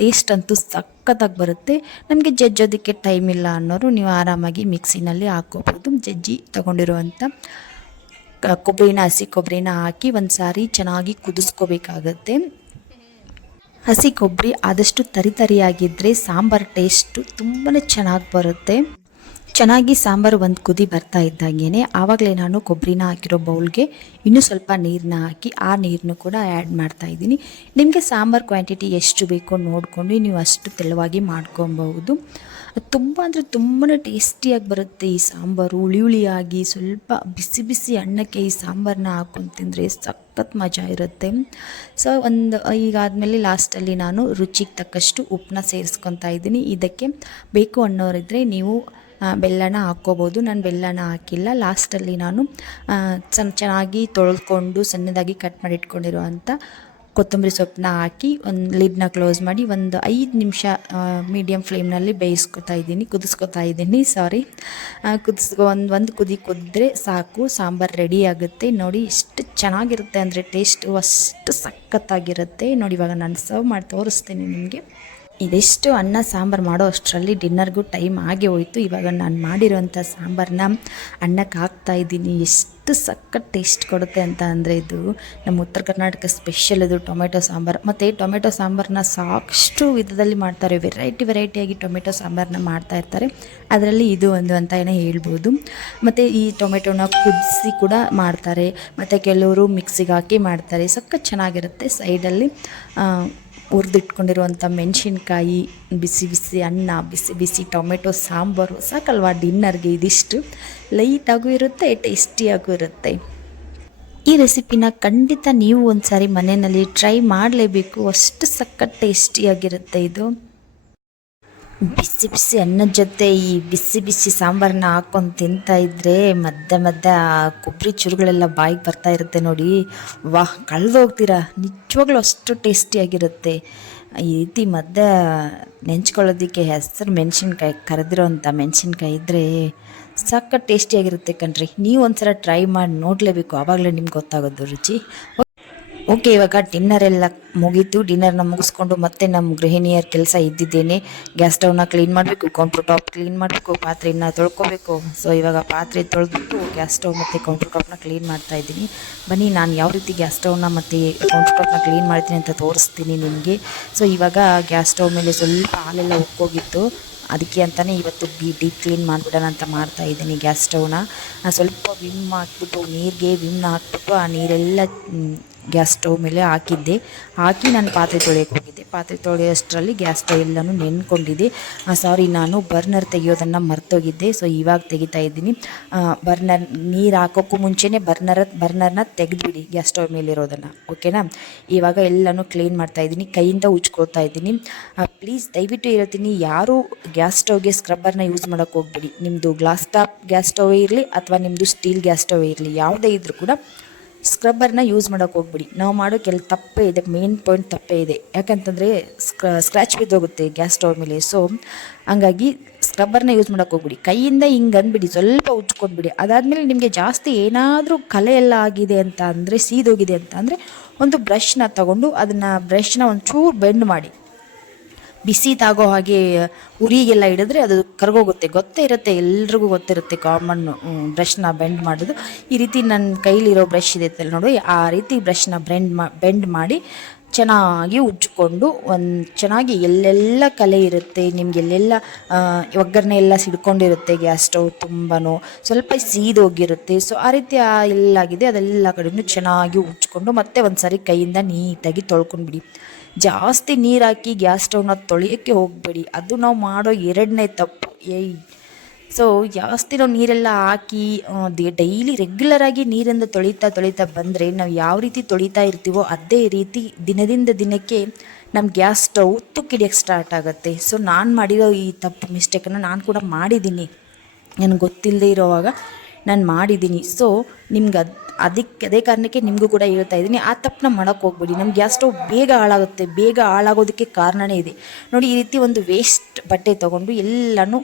ಟೇಸ್ಟ್ ಅಂತೂ ಸಖತ್ತಾಗಿ ಬರುತ್ತೆ. ನಮಗೆ ಜಜ್ಜೋದಕ್ಕೆ ಟೈಮ್ ಇಲ್ಲ ಅನ್ನೋರು ನೀವು ಆರಾಮಾಗಿ ಮಿಕ್ಸಿನಲ್ಲಿ ಹಾಕ್ಕೋಬೋದು. ಜಜ್ಜಿ ತೊಗೊಂಡಿರುವಂಥ ಕೊಬ್ಬರಿನ ಹಸಿ ಕೊಬ್ಬರಿನ ಹಾಕಿ ಒಂದು ಸಾರಿ ಚೆನ್ನಾಗಿ ಕುದಿಸ್ಕೋಬೇಕಾಗತ್ತೆ. ಹಸಿ ಕೊಬ್ಬರಿ ಆದಷ್ಟು ತರಿ ತರಿಯಾಗಿದ್ದರೆ ಸಾಂಬಾರು ಟೇಸ್ಟು ತುಂಬಾ ಚೆನ್ನಾಗಿ ಬರುತ್ತೆ. ಚೆನ್ನಾಗಿ ಸಾಂಬಾರು ಒಂದು ಕುದಿ ಬರ್ತಾ ಇದ್ದಂಗೆ ಆವಾಗಲೇ ನಾನು ಕೊಬ್ಬರಿನ ಹಾಕಿರೋ ಬೌಲ್ಗೆ ಇನ್ನೂ ಸ್ವಲ್ಪ ನೀರನ್ನ ಹಾಕಿ ಆ ನೀರನ್ನು ಕೂಡ ಆ್ಯಡ್ ಮಾಡ್ತಾ ಇದ್ದೀನಿ. ನಿಮಗೆ ಸಾಂಬಾರು ಕ್ವಾಂಟಿಟಿ ಎಷ್ಟು ಬೇಕೋ ನೋಡಿಕೊಂಡು ನೀವು ಅಷ್ಟು ತೆಳುವಾಗಿ ಮಾಡ್ಕೊಬಹುದು. ತುಂಬ ಅಂದರೆ ತುಂಬಾ ಟೇಸ್ಟಿಯಾಗಿ ಬರುತ್ತೆ ಈ ಸಾಂಬಾರು, ಹುಳಿ ಹುಳಿಯಾಗಿ ಸ್ವಲ್ಪ ಬಿಸಿ ಬಿಸಿ ಅನ್ನಕ್ಕೆ ಈ ಸಾಂಬಾರನ್ನ ಹಾಕೊಂಡು ತಿಂದರೆ ಸಖತ್ ಮಜಾ ಇರುತ್ತೆ. ಸೊ ಒಂದು, ಈಗಾದಮೇಲೆ ಲಾಸ್ಟಲ್ಲಿ ನಾನು ರುಚಿಗೆ ತಕ್ಕಷ್ಟು ಉಪ್ಪನ್ನ ಸೇರಿಸ್ಕೊತಾ ಇದ್ದೀನಿ. ಇದಕ್ಕೆ ಬೇಕು ಅನ್ನೋರಿದ್ದರೆ ನೀವು ಬೆಲ್ಲನ ಹಾಕ್ಕೋಬೋದು. ನಾನು ಬೆಲ್ಲನ ಹಾಕಿಲ್ಲ. ಲಾಸ್ಟಲ್ಲಿ ನಾನು ಚೆನ್ನಾಗಿ ತೊಳ್ಕೊಂಡು ಸಣ್ಣದಾಗಿ ಕಟ್ ಮಾಡಿ ಇಟ್ಕೊಂಡಿರುವಂಥ ಕೊತ್ತಂಬರಿ ಸೊಪ್ಪನ್ನ ಹಾಕಿ ಒಂದು ಲಿಡ್ನ ಕ್ಲೋಸ್ ಮಾಡಿ ಒಂದು ಐದು ನಿಮಿಷ ಮೀಡಿಯಮ್ ಫ್ಲೇಮ್ನಲ್ಲಿ ಬೇಯಿಸ್ಕೊತಾ ಇದ್ದೀನಿ, ಕುದಿಸ್ಕೊತಾ ಇದ್ದೀನಿ ಸಾರಿ ಕುದಿಸ್ಕೊ, ಒಂದು ಒಂದು ಕುದಿ ಕುದ್ರೆ ಸಾಕು, ಸಾಂಬಾರು ರೆಡಿ ಆಗುತ್ತೆ. ನೋಡಿ ಎಷ್ಟು ಚೆನ್ನಾಗಿರುತ್ತೆ ಅಂದರೆ ಟೇಸ್ಟು ಅಷ್ಟು ಸಖತ್ತಾಗಿರುತ್ತೆ. ನೋಡಿ, ಇವಾಗ ನಾನು ಸರ್ವ್ ಮಾಡಿ ತೋರಿಸ್ತೀನಿ ನಿಮಗೆ. ಇದೆಷ್ಟು ಅನ್ನ ಸಾಂಬಾರು ಮಾಡೋ ಅಷ್ಟರಲ್ಲಿ ಡಿನ್ನರ್ಗೂ ಟೈಮ್ ಆಗಿ ಹೋಯಿತು. ಇವಾಗ ನಾನು ಮಾಡಿರೋಂಥ ಸಾಂಬಾರನ್ನ ಅನ್ನಕ್ಕೆ ಹಾಕ್ತಾ ಇದ್ದೀನಿ. ಎಷ್ಟು ಸಖತ್ ಟೇಸ್ಟ್ ಕೊಡುತ್ತೆ ಅಂತ ಅಂದರೆ ಇದು ನಮ್ಮ ಉತ್ತರ ಕರ್ನಾಟಕ ಸ್ಪೆಷಲ್ ಇದು ಟೊಮೆಟೊ ಸಾಂಬಾರು. ಮತ್ತು ಟೊಮೆಟೊ ಸಾಂಬಾರನ್ನ ಸಾಕಷ್ಟು ವಿಧದಲ್ಲಿ ಮಾಡ್ತಾರೆ. ವೆರೈಟಿ ವೆರೈಟಿಯಾಗಿ ಟೊಮೆಟೊ ಸಾಂಬಾರನ್ನ ಮಾಡ್ತಾ ಇರ್ತಾರೆ. ಅದರಲ್ಲಿ ಇದು ಒಂದು ಅಂತ ಏನೋ ಹೇಳ್ಬೋದು. ಮತ್ತು ಈ ಟೊಮೆಟೊನ ಕುದಿಸಿ ಕೂಡ ಮಾಡ್ತಾರೆ. ಮತ್ತು ಕೆಲವರು ಮಿಕ್ಸಿಗೆ ಹಾಕಿ ಮಾಡ್ತಾರೆ. ಸಖತ್ ಚೆನ್ನಾಗಿರುತ್ತೆ ಸೈಡಲ್ಲಿ ಹುರಿದಿಟ್ಕೊಂಡಿರುವಂಥ ಮೆಣಸಿನ್ಕಾಯಿ, ಬಿಸಿ ಬಿಸಿ ಅನ್ನ, ಬಿಸಿ ಬಿಸಿ ಟೊಮೆಟೊ, ಸಾಂಬಾರು, ಸಾಕಲ್ವಾ ಡಿನ್ನರ್ಗೆ ಇದಿಷ್ಟು. ಲೈಟಾಗೂ ಇರುತ್ತೆ, ಟೇಸ್ಟಿಯಾಗೂ ಇರುತ್ತೆ. ಈ ರೆಸಿಪಿನ ಖಂಡಿತ ನೀವು ಒಂದು ಸಾರಿ ಮನೆಯಲ್ಲಿ ಟ್ರೈ ಮಾಡಲೇಬೇಕು. ಅಷ್ಟು ಸಖತ್ ಟೇಸ್ಟಿಯಾಗಿರುತ್ತೆ ಇದು. ಬಿಸಿ ಬಿಸಿ ಅನ್ನದ ಜೊತೆ ಈ ಬಿಸಿ ಬಿಸಿ ಸಾಂಬಾರನ್ನ ಹಾಕೊಂಡು ತಿಂತಾ ಇದ್ರೆ ಮಧ್ಯೆ ಮಧ್ಯ ಆ ಕೊಬ್ಬರಿ ಚುರುಗಳೆಲ್ಲ ಬಾಯಿಗೆ ಬರ್ತಾ ಇರುತ್ತೆ ನೋಡಿ. ವಾಹ್, ಕಳೆದೋಗ್ತೀರಾ? ನಿಜವಾಗ್ಲೂ ಅಷ್ಟು ಟೇಸ್ಟಿಯಾಗಿರುತ್ತೆ ಈ ರೀತಿ ಮಧ್ಯ ನೆಂಚ್ಕೊಳ್ಳೋದಕ್ಕೆ ಹೆಸರು ಮೆಣಸಿನ್ಕಾಯಿ, ಕರೆದಿರೋಂಥ ಮೆಣಸಿನ್ಕಾಯಿ ಇದ್ದರೆ ಸಕ್ಕ ಟೇಸ್ಟಿಯಾಗಿರುತ್ತೆ ಕಣ್ರಿ. ನೀವು ಒಂದ್ಸಲ ಟ್ರೈ ಮಾಡಿ ನೋಡಲೇಬೇಕು. ಆವಾಗಲೇ ನಿಮ್ಗೆ ಗೊತ್ತಾಗೋದು ರುಚಿ. ಓಕೆ, ಇವಾಗ ಡಿನ್ನರ್ ಎಲ್ಲ ಮುಗೀತು. ಡಿನ್ನರ್ನ ಮುಗಿಸ್ಕೊಂಡು ಮತ್ತೆ ನಮ್ಮ ಗೃಹಿಣಿಯರ ಕೆಲಸ ಇದ್ದಿದ್ದೇನೆ. ಗ್ಯಾಸ್ ಸ್ಟವ್ನ ಕ್ಲೀನ್ ಮಾಡಬೇಕು ಕೌಂಟ್ರ್ ಟಾಪ್ ಕ್ಲೀನ್ ಮಾಡಬೇಕು, ಪಾತ್ರೆನ ತೊಳ್ಕೊಬೇಕು. ಸೊ ಇವಾಗ ಪಾತ್ರೆ ತೊಳೆದ್ಬಿಟ್ಟು ಗ್ಯಾಸ್ ಸ್ಟವ್ ಮತ್ತು ಕೌಂಟ್ರ್ ಟಾಪ್ನ ಕ್ಲೀನ್ ಮಾಡ್ತಾ ಇದ್ದೀನಿ. ಬನ್ನಿ, ನಾನು ಯಾವ ರೀತಿ ಗ್ಯಾಸ್ ಸ್ಟವ್ನ ಮತ್ತು ಕೌಂಟ್ರ್ ಟಾಪ್ನ ಕ್ಲೀನ್ ಮಾಡ್ತೀನಿ ಅಂತ ತೋರಿಸ್ತೀನಿ ನಿಮಗೆ. ಸೊ ಇವಾಗ ಗ್ಯಾಸ್ ಸ್ಟವ್ ಮೇಲೆ ಸ್ವಲ್ಪ ಹಾಲೆಲ್ಲ ಉಕ್ಕೋಗಿತ್ತು ಅದಕ್ಕೆ ಅಂತಲೇ ಇವತ್ತು ಬಿ ಡೀಪ್ ಕ್ಲೀನ್ ಮಾಡಿಬಿಡೋಣ ಅಂತ ಮಾಡ್ತಾ ಇದ್ದೀನಿ ಗ್ಯಾಸ್ ಸ್ಟವ್ನ ಸ್ವಲ್ಪ ವಿಮ್ ಹಾಕ್ಬಿಟ್ಟು, ನೀರಿಗೆ ವಿಮ್ನ ಹಾಕ್ಬಿಟ್ಟು, ಆ ನೀರೆಲ್ಲ ಗ್ಯಾಸ್ ಸ್ಟವ್ ಮೇಲೆ ಹಾಕಿದ್ದೆ. ಹಾಕಿ ನಾನು ಪಾತ್ರೆ ತೊಳೆಯೋಕೆ ಹೋಗಿದ್ದೆ. ಪಾತ್ರೆ ತೊಳೆಯೋಷ್ಟರಲ್ಲಿ ಗ್ಯಾಸ್ ಸ್ಟವ್ ಎಲ್ಲನೂ ನೆನ್ಕೊಂಡಿದ್ದೆ. ಸಾರಿ ನಾನು ಬರ್ನರ್ ತೆಗೆಯೋದನ್ನು ಮರ್ತೋಗಿದ್ದೆ. ಸೊ ಇವಾಗ ತೆಗಿತಾ ಇದ್ದೀನಿ. ಬರ್ನರ್, ನೀರು ಹಾಕೋಕ್ಕೂ ಮುಂಚೆನೇ ಬರ್ನರ್, ಬರ್ನರ್ನ ತೆಗೆದ್ಬಿಡಿ ಗ್ಯಾಸ್ ಸ್ಟವ್ ಮೇಲಿರೋದನ್ನು. ಓಕೆನಾ? ಇವಾಗ ಎಲ್ಲನೂ ಕ್ಲೀನ್ ಮಾಡ್ತಾ ಇದ್ದೀನಿ. ಕೈಯಿಂದ ಉಜ್ಕೊಳ್ತಾ ಇದ್ದೀನಿ. ಪ್ಲೀಸ್ ದಯವಿಟ್ಟು ಹೇಳ್ತೀನಿ, ಯಾರು ಗ್ಯಾಸ್ ಸ್ಟೌವ್ಗೆ ಸ್ಕ್ರಬ್ಬರ್ನ ಯೂಸ್ ಮಾಡೋಕ್ಕೆ ಹೋಗ್ಬಿಡಿ. ನಿಮ್ಮದು ಗ್ಲಾಸ್ ಟಾಪ್ ಗ್ಯಾಸ್ ಸ್ಟೌವೇ ಇರಲಿ ಅಥವಾ ನಿಮ್ಮದು ಸ್ಟೀಲ್ ಗ್ಯಾಸ್ ಸ್ಟೌವೇ ಇರಲಿ. ಯಾವುದೇ ಇದ್ರೂ ಕೂಡ ಸ್ಕ್ರಬ್ಬರ್ನ ಯೂಸ್ ಮಾಡೋಕೆ ಹೋಗ್ಬಿಡಿ. ನಾವು ಮಾಡೋ ಕೆಲ ತಪ್ಪೇ ಇದೆ ಮೇನ್ ಪಾಯಿಂಟ್ ತಪ್ಪೇ ಇದೆ. ಯಾಕಂತಂದರೆ ಸ್ಕ್ರ ಸ್ಕ್ರ್ಯಾಚ್ ಬಿದ್ದೋಗುತ್ತೆ ಗ್ಯಾಸ್ ಸ್ಟವ್ ಮೇಲೆ. ಸೊ ಹಂಗಾಗಿ ಸ್ಕ್ರಬ್ಬರ್ನ ಯೂಸ್ ಮಾಡೋಕೆ ಹೋಗ್ಬಿಡಿ. ಕೈಯಿಂದ ಹಿಂಗೆ ಅಂದ್ಬಿಡಿ, ಸ್ವಲ್ಪ ಉಜ್ಕೊಂಡ್ಬಿಡಿ ಅದಾದಮೇಲೆ ನಿಮಗೆ ಜಾಸ್ತಿ ಏನಾದರೂ ಕಲೆ ಎಲ್ಲ ಆಗಿದೆ ಅಂತ ಅಂದರೆ, ಸೀದೋಗಿದೆ ಅಂತ ಅಂದರೆ, ಒಂದು ಬ್ರಷ್ನ ತಗೊಂಡು ಅದನ್ನು ಬ್ರಷ್ನ ಒಂಚೂರು ಬೆಂಡ್ ಮಾಡಿ. ಬಿಸಿ ತಾಗೋ ಹಾಗೆ ಉರಿಗೆಲ್ಲ ಹಿಡಿದ್ರೆ ಅದು ಕರ್ಗೋಗುತ್ತೆ. ಗೊತ್ತೇ ಇರುತ್ತೆ, ಎಲ್ರಿಗೂ ಗೊತ್ತಿರುತ್ತೆ ಕಾಮನ್ ಬ್ರಷ್ನ ಬೆಂಡ್ ಮಾಡೋದು. ಈ ರೀತಿ ನನ್ನ ಕೈಲಿರೋ ಬ್ರಷ್ ಇದೆ ನೋಡಿ, ಆ ರೀತಿ ಬ್ರಷ್ನ ಬ್ರೆಂಡ್ ಮಾ ಬೆಂಡ್ ಮಾಡಿ ಚೆನ್ನಾಗಿ ಉಜ್ಜಿಕೊಂಡು ಒಂದು ಚೆನ್ನಾಗಿ ಎಲ್ಲೆಲ್ಲ ಕಲೆ ಇರುತ್ತೆ, ನಿಮ್ಗೆ ಎಲ್ಲೆಲ್ಲ ಒಗ್ಗರಣೆ ಎಲ್ಲ ಸಿಡ್ಕೊಂಡಿರುತ್ತೆ ಗ್ಯಾಸ್ ಸ್ಟವ್ ತುಂಬಾ ಸ್ವಲ್ಪ ಸೀದೋಗಿರುತ್ತೆ ಸೊ ಆ ರೀತಿ ಆ ಎಲ್ಲಾಗಿದೆ, ಅದೆಲ್ಲ ಕಡೆಯೂ ಚೆನ್ನಾಗಿ ಉಜ್ಕೊಂಡು ಮತ್ತೆ ಒಂದು ಸಾರಿ ಕೈಯಿಂದ ನೀಟಾಗಿ ತೊಳ್ಕೊಂಡ್ಬಿಡಿ. ಜಾಸ್ತಿ ನೀರು ಹಾಕಿ ಗ್ಯಾಸ್ ಸ್ಟವ್ನ ತೊಳೆಯೋಕ್ಕೆ ಹೋಗಬೇಡಿ. ಅದು ನಾವು ಮಾಡೋ ಎರಡನೇ ತಪ್ಪು. ಏಯ್. ಸೊ ಜಾಸ್ತಿ ನಾವು ನೀರೆಲ್ಲ ಹಾಕಿ ಡೈಲಿ ರೆಗ್ಯುಲರಾಗಿ ನೀರಿಂದ ತೊಳಿತಾ ತೊಳಿತಾ ಬಂದರೆ ನಾವು ಯಾವ ರೀತಿ ತೊಳಿತಾ ಇರ್ತೀವೋ ಅದೇ ರೀತಿ ದಿನದಿಂದ ದಿನಕ್ಕೆ ನಮ್ಮ ಗ್ಯಾಸ್ ಸ್ಟವ್ ತುಕ್ಕಿಡಿಯಕ್ಕೆ ಸ್ಟಾರ್ಟ್ ಆಗುತ್ತೆ. ಸೊ ನಾನು ಮಾಡಿರೋ ಈ ತಪ್ಪು ಮಿಸ್ಟೇಕನ್ನು ನಾನು ಕೂಡ ಮಾಡಿದ್ದೀನಿ. ನನಗೆ ಗೊತ್ತಿಲ್ಲದೆ ಇರೋವಾಗ ನಾನು ಮಾಡಿದ್ದೀನಿ. ಸೊ ನಿಮ್ಗೆ ಅದು ಅದಕ್ಕೆ, ಅದೇ ಕಾರಣಕ್ಕೆ ನಿಮಗೂ ಕೂಡ ಹೇಳ್ತಾ ಇದ್ದೀನಿ, ಆ ತಪ್ಪನ್ನ ಮಾಡೋಕ್ಕೆ ಹೋಗ್ಬೇಡಿ. ನಮ್ಮ ಗ್ಯಾಸ್ ಸ್ಟವ್ ಬೇಗ ಹಾಳಾಗುತ್ತೆ, ಬೇಗ ಹಾಳಾಗೋದಕ್ಕೆ ಕಾರಣನೇ ಇದೆ. ನೋಡಿ, ಈ ರೀತಿ ಒಂದು ವೇಸ್ಟ್ ಬಟ್ಟೆ ತೊಗೊಂಡು ಎಲ್ಲನೂ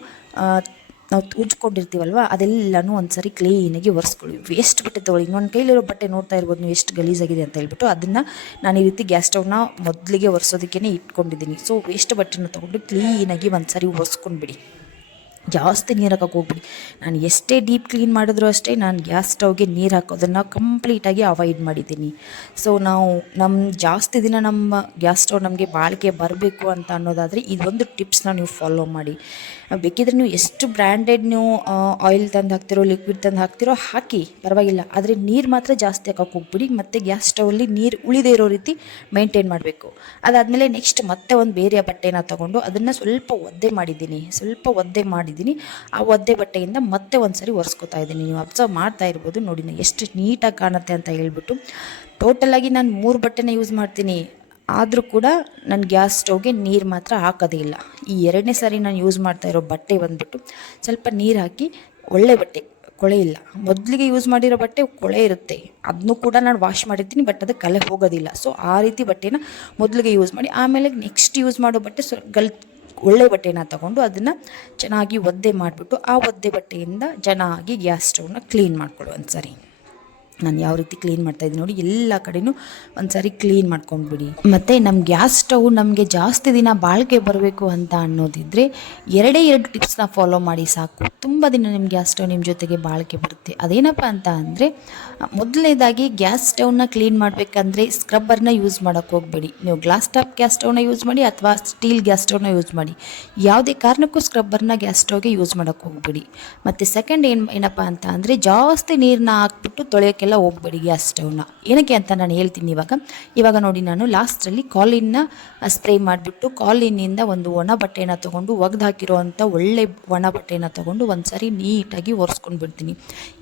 ನಾವು ಉಜ್ಕೊಂಡಿರ್ತೀವಲ್ವ? ಅದೆಲ್ಲನೂ ಒಂದ್ಸರಿ ಕ್ಲೀನಾಗಿ ಒರೆಸ್ಕೊಳ್ಳಿ. ವೇಸ್ಟ್ ಬಟ್ಟೆ ತೊಗೊಳ್ಳಿ. ಇನ್ನೊಂದು ಕೈಲಿರೋ ಬಟ್ಟೆ ನೋಡ್ತಾ ಇರ್ಬೋದು, ನೀವು ಎಷ್ಟು ಗಲೀಜಾಗಿದೆ ಅಂತ ಹೇಳ್ಬಿಟ್ಟು ಅದನ್ನು ನಾನು ಈ ರೀತಿ ಗ್ಯಾಸ್ ಸ್ಟೌವ್ನ ಮೊದಲಿಗೆ ಒರೆಸೋದಕ್ಕೇ ಇಟ್ಕೊಂಡಿದ್ದೀನಿ. ಸೊ ವೇಸ್ಟ್ ಬಟ್ಟೆನ ತೊಗೊಂಡು ಕ್ಲೀನಾಗಿ ಒಂದ್ಸರಿ ಒರೆಸ್ಕೊಂಡ್ಬಿಡಿ. ಜಾಸ್ತಿ ನೀರು ಹಾಕೋಕೆ ಹೋಗ್ಬಿಡಿ. ನಾನು ಎಷ್ಟೇ ಡೀಪ್ ಕ್ಲೀನ್ ಮಾಡಿದ್ರೂ ಅಷ್ಟೇ ನಾನು ಗ್ಯಾಸ್ ಸ್ಟವ್ಗೆ ನೀರು ಹಾಕೋದನ್ನು ಕಂಪ್ಲೀಟಾಗಿ ಅವಾಯ್ಡ್ ಮಾಡಿದ್ದೀನಿ. ಸೊ ನಾವು ನಮ್ಮ ಜಾಸ್ತಿ ದಿನ ನಮ್ಮ ಗ್ಯಾಸ್ ಸ್ಟವ್ ನಮಗೆ ಬಾಳಿಕೆ ಬರಬೇಕು ಅಂತ ಅನ್ನೋದಾದರೆ ಇದೊಂದು ಟಿಪ್ಸ್ನ ನೀವು ಫಾಲೋ ಮಾಡಿ. ಬೇಕಿದ್ರೆ ನೀವು ಎಷ್ಟು ಬ್ರ್ಯಾಂಡೆಡ್ ನೀವು ಆಯಿಲ್ ತಂದು ಹಾಕ್ತಿರೋ ಲಿಕ್ವಿಡ್ ತಂದು ಹಾಕ್ತಿರೋ ಹಾಕಿ, ಪರವಾಗಿಲ್ಲ. ಆದರೆ ನೀರು ಮಾತ್ರ ಜಾಸ್ತಿ ಹಾಕೋಕೆ ಹೋಗ್ಬಿಡಿ. ಮತ್ತು ಗ್ಯಾಸ್ ಸ್ಟವಲ್ಲಿ ನೀರು ಉಳಿದೇ ಇರೋ ರೀತಿ ಮೇಂಟೈನ್ ಮಾಡಬೇಕು. ಅದಾದಮೇಲೆ ನೆಕ್ಸ್ಟ್ ಮತ್ತೆ ಒಂದು ಬೇರೆ ಬಟ್ಟೆನ ತಗೊಂಡು ಅದನ್ನು ಸ್ವಲ್ಪ ಒದ್ದೆ ಮಾಡಿದ್ದೀನಿ. ಸ್ವಲ್ಪ ಒದ್ದೆ ಮಾಡಿದ್ದೀನಿ. ಆ ಒದ್ದೆ ಬಟ್ಟೆಯಿಂದ ಮತ್ತೆ ಒಂದು ಸರಿ ಒರೆಸ್ಕೊತಾ ಇದ್ದೀನಿ. ನೀವು ಅಬ್ಸರ್ವ್ ಮಾಡ್ತಾ ಇರ್ಬೋದು ನೋಡಿ ಎಷ್ಟು ನೀಟಾಗಿ ಕಾಣುತ್ತೆ ಅಂತ ಹೇಳ್ಬಿಟ್ಟು. ಟೋಟಲಾಗಿ ನಾನು ಮೂರು ಬಟ್ಟೆನ ಯೂಸ್ ಮಾಡ್ತೀನಿ. ಆದರೂ ಕೂಡ ನನ್ನ ಗ್ಯಾಸ್ ಸ್ಟೌವ್ಗೆ ನೀರು ಮಾತ್ರ ಹಾಕೋದೇ ಇಲ್ಲ. ಈ ಎರಡನೇ ಸಾರಿ ನಾನು ಯೂಸ್ ಮಾಡ್ತಾ ಇರೋ ಬಟ್ಟೆ ಬಂದುಬಿಟ್ಟು ಸ್ವಲ್ಪ ನೀರು ಹಾಕಿ ಒಳ್ಳೆ ಬಟ್ಟೆ, ಕೊಳೆ ಇಲ್ಲ. ಮೊದಲಿಗೆ ಯೂಸ್ ಮಾಡಿರೋ ಬಟ್ಟೆ ಕೊಳೆ ಇರುತ್ತೆ. ಅದನ್ನು ಕೂಡ ನಾನು ವಾಶ್ ಮಾಡಿರ್ತೀನಿ ಬಟ್ ಅದು ಕಲೆ ಹೋಗೋದಿಲ್ಲ. ಸೊ ಆ ರೀತಿ ಬಟ್ಟೆನ ಮೊದಲಿಗೆ ಯೂಸ್ ಮಾಡಿ, ಆಮೇಲೆ ನೆಕ್ಸ್ಟ್ ಯೂಸ್ ಮಾಡೋ ಬಟ್ಟೆ ಸ್ವಲ್ಪ ಗಲ್ ಒಳ್ಳೆ ಬಟ್ಟೆನ ತಗೊಂಡು ಅದನ್ನು ಚೆನ್ನಾಗಿ ಒದ್ದೆ ಮಾಡಿಬಿಟ್ಟು ಆ ಒದ್ದೆ ಬಟ್ಟೆಯಿಂದ ಚೆನ್ನಾಗಿ ಗ್ಯಾಸ್ ಸ್ಟವ್ನ ಕ್ಲೀನ್ ಮಾಡ್ಕೊಳ್ಳೋ ಒಂದು ಸಾರಿ. ನಾನು ಯಾವ ರೀತಿ ಕ್ಲೀನ್ ಮಾಡ್ತಾ ಇದ್ದೀನಿ ನೋಡಿ ಎಲ್ಲ ಕಡೆನೂ ಸಾರಿ ಕ್ಲೀನ್ ಮಾಡ್ಕೊಂಡ್ಬಿಡಿ. ಮತ್ತು ನಮ್ಮ ಗ್ಯಾಸ್ ಸ್ಟವ್ ನಮಗೆ ಜಾಸ್ತಿ ದಿನ ಬಾಳಿಕೆ ಬರಬೇಕು ಅಂತ ಅನ್ನೋದಿದ್ದರೆ ಎರಡೇ ಎರಡು ಟಿಪ್ಸ್ನ ಫಾಲೋ ಮಾಡಿ ಸಾಕು. ತುಂಬ ದಿನ ನಿಮ್ಮ ಗ್ಯಾಸ್ ಸ್ಟವ್ ನಿಮ್ಮ ಜೊತೆಗೆ ಬಾಳಿಕೆ ಬರುತ್ತೆ. ಅದೇನಪ್ಪ ಅಂತ ಅಂದರೆ ಮೊದಲನೇದಾಗಿ ಗ್ಯಾಸ್ ಸ್ಟವ್ನ ಕ್ಲೀನ್ ಮಾಡಬೇಕಂದ್ರೆ ಸ್ಕ್ರಬ್ಬರ್ನ ಯೂಸ್ ಮಾಡೋಕ್ಕೆ ಹೋಗಬೇಡಿ. ನೀವು ಗ್ಲಾಸ್ ಟಾಪ್ ಗ್ಯಾಸ್ ಸ್ಟವ್ನ ಯೂಸ್ ಮಾಡಿ ಅಥವಾ ಸ್ಟೀಲ್ ಗ್ಯಾಸ್ ಸ್ಟವ್ನ ಯೂಸ್ ಮಾಡಿ. ಯಾವುದೇ ಕಾರಣಕ್ಕೂ ಸ್ಕ್ರಬ್ಬರ್ನ ಗ್ಯಾಸ್ ಸ್ಟವ್ಗೆ ಯೂಸ್ ಮಾಡೋಕ್ಕೆ ಹೋಗಬೇಡಿ. ಮತ್ತು ಸೆಕೆಂಡ್ ಏನು, ಏನಪ್ಪ ಅಂತ ಅಂದರೆ ಜಾಸ್ತಿ ನೀರನ್ನ ಹಾಕ್ಬಿಟ್ಟು ತೊಳೆಯೋಕ್ಕೆಲ್ಲ ಹೋಗಬೇಡಿ ಗ್ಯಾಸ್ ಸ್ಟೌವ್ನ. ಏನಕ್ಕೆ ಅಂತ ನಾನು ಹೇಳ್ತೀನಿ ಇವಾಗ. ಇವಾಗ ನೋಡಿ ನಾನು ಲಾಸ್ಟಲ್ಲಿ ಕಾಲಿನ್ನ ಸ್ಪ್ರೇ ಮಾಡಿಬಿಟ್ಟು ಕಾಲಿನಿಂದ ಒಂದು ಒಣ ಬಟ್ಟೆನ ತೊಗೊಂಡು ಒಗ್ದು ಹಾಕಿರೋವಂಥ ಒಳ್ಳೆ ಒಣ ಬಟ್ಟೆನ ತೊಗೊಂಡು ಒಂದು ಸಾರಿ ನೀಟಾಗಿ ಒರೆಸ್ಕೊಂಡು ಬಿಡ್ತೀನಿ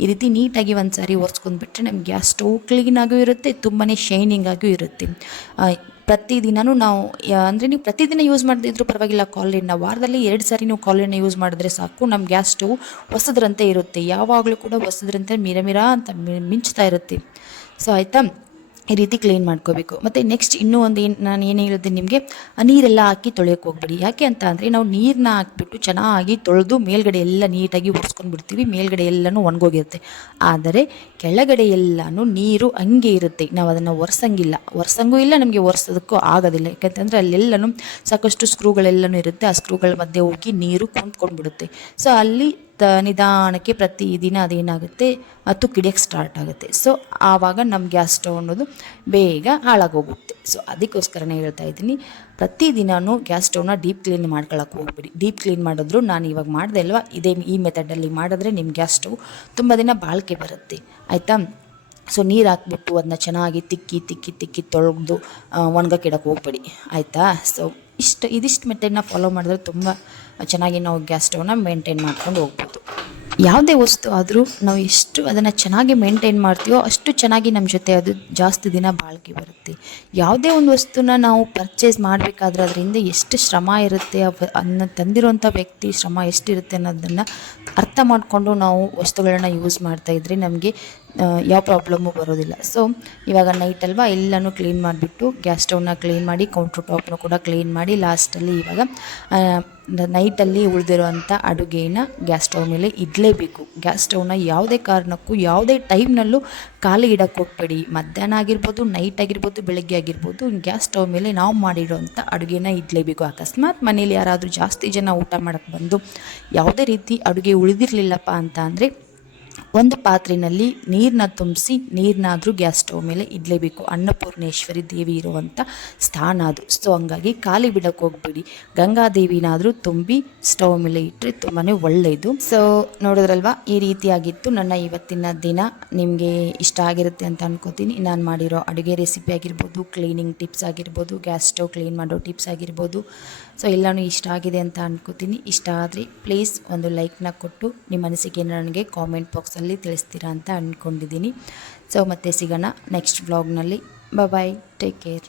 ಈ ರೀತಿ ನೀಟಾಗಿ ಒಂದು ಸಾರಿ ಒರೆಸ್ಕೊಂಡ್ಬಿಟ್ರೆ ನಮ್ಮ ಗ್ಯಾಸ್ ಸ್ಟವ್ ಕ್ಲೀನಾಗೂ ಇರುತ್ತೆ ತುಂಬಾ ಶೈನಿಂಗ್ ಆಗೂ ಇರುತ್ತೆ. ಪ್ರತಿದಿನವೂ ನಾವು ಅಂದರೆ ನೀವು ಪ್ರತಿದಿನ ಯೂಸ್ ಮಾಡದಿದ್ರು ಪರವಾಗಿಲ್ಲ ಕಾಲಿನ ವಾರದಲ್ಲಿ ಎರಡು ಸಾರಿ ನೀವು ಕಾಲಿನ ಯೂಸ್ ಮಾಡಿದ್ರೆ ಸಾಕು ನಮ್ಮ ಗ್ಯಾಸ್ ಸ್ಟವ್ ಹೊಸದ್ರಂತೆ ಇರುತ್ತೆ. ಯಾವಾಗಲೂ ಕೂಡ ಹೊಸದ್ರಂತೆ ಮಿರ ಮಿರ ಅಂತ ಮಿಂಚ್ತಾ ಇರುತ್ತೆ. ಸೊ ಆಯಿತಾ? ಈ ರೀತಿ ಕ್ಲೀನ್ ಮಾಡ್ಕೋಬೇಕು. ಮತ್ತು ನೆಕ್ಸ್ಟ್ ಇನ್ನೂ ಒಂದು ಏನು ನಾನು ಏನು ಹೇಳಿದೆ ನಿಮಗೆ ನೀರೆಲ್ಲ ಹಾಕಿ ತೊಳೆಯೋಕೆ ಹೋಗ್ಬೇಡಿ. ಯಾಕೆ ಅಂತ ಅಂದರೆ ನಾವು ನೀರನ್ನ ಹಾಕ್ಬಿಟ್ಟು ಚೆನ್ನಾಗಿ ತೊಳೆದು ಮೇಲ್ಗಡೆ ಎಲ್ಲ ನೀಟಾಗಿ ಒರೆಸ್ಕೊಂಡು ಬಿಡ್ತೀವಿ. ಮೇಲ್ಗಡೆ ಎಲ್ಲನೂ ಒಣಗೋಗಿರುತ್ತೆ. ಆದರೆ ಕೆಳಗಡೆ ಎಲ್ಲನೂ ನೀರು ಹಂಗೆ ಇರುತ್ತೆ. ನಾವು ಅದನ್ನು ಒರೆಸಂಗಿಲ್ಲ. ಒರೆಸಂಗೂ ಇಲ್ಲ, ನಮಗೆ ಒರೆಸೋದಕ್ಕೂ ಆಗೋದಿಲ್ಲ. ಯಾಕಂತಂದರೆ ಅಲ್ಲೆಲ್ಲನೂ ಸಾಕಷ್ಟು ಸ್ಕ್ರೂಗಳೆಲ್ಲನೂ ಇರುತ್ತೆ. ಆ ಸ್ಕ್ರೂಗಳ ಮಧ್ಯೆ ಹೋಗಿ ನೀರು ಕುಂತ್ಕೊಂಡ್ಬಿಡುತ್ತೆ. ಸೊ ಅಲ್ಲಿ ತ ನಿಧಾನಕ್ಕೆ ಪ್ರತಿದಿನ ಅದೇನಾಗುತ್ತೆ ಮತ್ತು ಕಿಡಿಯೋಕ್ಕೆ ಸ್ಟಾರ್ಟ್ ಆಗುತ್ತೆ. ಸೊ ಆವಾಗ ನಮ್ಮ ಗ್ಯಾಸ್ ಸ್ಟವ್ ಅನ್ನೋದು ಬೇಗ ಹಾಳಾಗೋಗುತ್ತೆ. ಸೊ ಅದಕ್ಕೋಸ್ಕರನೇ ಹೇಳ್ತಾ ಇದ್ದೀನಿ ಪ್ರತಿದಿನವೂ ಗ್ಯಾಸ್ ಸ್ಟವ್ನ ಡೀಪ್ ಕ್ಲೀನ್ ಮಾಡ್ಕೊಳಕ್ಕೆ ಹೋಗ್ಬಿಡಿ. ಡೀಪ್ ಕ್ಲೀನ್ ಮಾಡಿದ್ರು ನಾನು ಇವಾಗ ಮಾಡಿದೆ ಅಲ್ವಾ? ಇದೇ ಈ ಮೆಥಡಲ್ಲಿ ಮಾಡಿದ್ರೆ ನಿಮ್ಮ ಗ್ಯಾಸ್ ಸ್ಟವ್ ತುಂಬ ದಿನ ಬಾಳಿಕೆ ಬರುತ್ತೆ. ಆಯಿತಾ? ಸೊ ನೀರು ಹಾಕ್ಬಿಟ್ಟು ಅದನ್ನ ಚೆನ್ನಾಗಿ ತಿಕ್ಕಿ ತಿಕ್ಕಿ ತಿಕ್ಕಿ ತೊಳೆದು ಒಣಗಕ್ಕೆ ಇಡೋಕ್ಕೆ ಹೋಗ್ಬೇಡಿ. ಆಯಿತಾ? ಸೊ ಇಷ್ಟು ಇದಿಷ್ಟು ಮೆಥಡ್ನ ಫಾಲೋ ಮಾಡಿದ್ರೆ ತುಂಬ ಚೆನ್ನಾಗಿ ನಾವು ಗ್ಯಾಸ್ ಸ್ಟವ್ನ ಮೇಂಟೈನ್ ಮಾಡ್ಕೊಂಡು ಹೋಗ್ಬೋದು. ಯಾವುದೇ ವಸ್ತು ಆದರೂ ನಾವು ಎಷ್ಟು ಅದನ್ನು ಚೆನ್ನಾಗಿ ಮೇಂಟೈನ್ ಮಾಡ್ತೀವೋ ಅಷ್ಟು ಚೆನ್ನಾಗಿ ನಮ್ಮ ಜೊತೆ ಅದು ಜಾಸ್ತಿ ದಿನ ಬಾಳಿಕೆ ಬರುತ್ತೆ. ಯಾವುದೇ ಒಂದು ವಸ್ತುನ ನಾವು ಪರ್ಚೇಸ್ ಮಾಡಬೇಕಾದ್ರೆ ಅದರಿಂದ ಎಷ್ಟು ಶ್ರಮ ಇರುತ್ತೆ ಅನ್ನ ತಂದಿರುವಂಥ ವ್ಯಕ್ತಿ ಶ್ರಮ ಎಷ್ಟಿರುತ್ತೆ ಅನ್ನೋದನ್ನು ಅರ್ಥ ಮಾಡಿಕೊಂಡು ನಾವು ವಸ್ತುಗಳನ್ನ ಯೂಸ್ ಮಾಡ್ತಾ ಇದ್ರೆ ನಮಗೆ ಯಾವ ಪ್ರಾಬ್ಲಮ್ಮು ಬರೋದಿಲ್ಲ. ಸೊ ಇವಾಗ ನೈಟ್ ಅಲ್ವಾ, ಎಲ್ಲನೂ ಕ್ಲೀನ್ ಮಾಡಿಬಿಟ್ಟು ಗ್ಯಾಸ್ ಸ್ಟವ್ನ ಕ್ಲೀನ್ ಮಾಡಿ ಕೌಂಟ್ರ್ ಟಾಪ್ನು ಕೂಡ ಕ್ಲೀನ್ ಮಾಡಿ ಲಾಸ್ಟಲ್ಲಿ ಇವಾಗ ನೈಟಲ್ಲಿ ಉಳಿದಿರೋವಂಥ ಅಡುಗೆನ ಗ್ಯಾಸ್ ಸ್ಟೌವ್ ಮೇಲೆ ಇಡಲೇಬೇಕು. ಗ್ಯಾಸ್ ಸ್ಟವ್ನ ಯಾವುದೇ ಕಾರಣಕ್ಕೂ, ಯಾವುದೇ ಟೈಮ್ನಲ್ಲೂ ಖಾಲಿ ಇಡಕ್ಕೆ ಹೋಗ್ಬೇಡಿ. ಮಧ್ಯಾಹ್ನ ಆಗಿರ್ಬೋದು ನೈಟ್ ಆಗಿರ್ಬೋದು, ಬೆಳಗ್ಗೆ ಆಗಿರ್ಬೋದು ಗ್ಯಾಸ್ ಸ್ಟವ್ ಮೇಲೆ ನಾವು ಮಾಡಿರೋವಂಥ ಅಡುಗೆನ ಇಡಲೇಬೇಕು. ಅಕಸ್ಮಾತ್ ಮನೇಲಿ ಯಾರಾದರೂ ಜಾಸ್ತಿ ಜನ ಊಟ ಮಾಡೋಕ್ಕೆ ಬಂದು, ಯಾವುದೇ ರೀತಿ ಅಡುಗೆ ಉಳಿದಿರಲಿಲ್ಲಪ್ಪ ಅಂತ ಅಂದರೆ ಒಂದು ಪಾತ್ರೆಯಲ್ಲಿ ನೀರನ್ನ ತುಂಬಿಸಿ ನೀರನ್ನಾದರೂ ಗ್ಯಾಸ್ ಸ್ಟವ್ ಮೇಲೆ ಇಡಲೇಬೇಕು. ಅನ್ನಪೂರ್ಣೇಶ್ವರಿ ದೇವಿ ಇರುವಂಥ ಸ್ಥಾನ ಅದು. ಸೊ, ಹಂಗಾಗಿ ಖಾಲಿ ಬಿಡಕ್ಕೆ ಹೋಗ್ಬೇಡಿ. ಗಂಗಾದೇವಿನಾದರೂ ತುಂಬಿ ಸ್ಟವ್ ಮೇಲೆ ಇಟ್ಟರೆ ತುಂಬಾ ಒಳ್ಳೆಯದು ಸೊ, ನೋಡಿದ್ರಲ್ವಾ, ಈ ರೀತಿಯಾಗಿತ್ತು ನನ್ನ ಇವತ್ತಿನ ದಿನ. ನಿಮಗೆ ಇಷ್ಟ ಆಗಿರುತ್ತೆ ಅಂತ ಅನ್ಕೋತೀನಿ. ನಾನು ಮಾಡಿರೋ ಅಡುಗೆ ರೆಸಿಪಿ ಆಗಿರ್ಬೋದು ಕ್ಲೀನಿಂಗ್ ಟಿಪ್ಸ್ ಆಗಿರ್ಬೋದು, ಗ್ಯಾಸ್ ಸ್ಟವ್ ಕ್ಲೀನ್ ಮಾಡೋ ಟಿಪ್ಸ್ ಆಗಿರ್ಬೋದು ಸೊ ಎಲ್ಲನೂ ಇಷ್ಟ ಆಗಿದೆ ಅಂತ ಅನ್ಕೋತೀನಿ. ಇಷ್ಟ ಆದರೆ ಪ್ಲೀಸ್ ಒಂದು ಲೈಕ್ನ ಕೊಟ್ಟು ನಿಮ್ಮ ಮನಸ್ಸಿಗೆ ನನಗೆ ಕಾಮೆಂಟ್ ಬಾಕ್ಸಲ್ಲಿ ತಿಳಿಸ್ತೀರಾ ಅಂತ ಅಂದ್ಕೊಂಡಿದ್ದೀನಿ ಸೊ ಮತ್ತೆ ಸಿಗೋಣ ನೆಕ್ಸ್ಟ್ ವ್ಲಾಗ್ನಲ್ಲಿ ಬಾಯ್ ಟೇಕ್ ಕೇರ್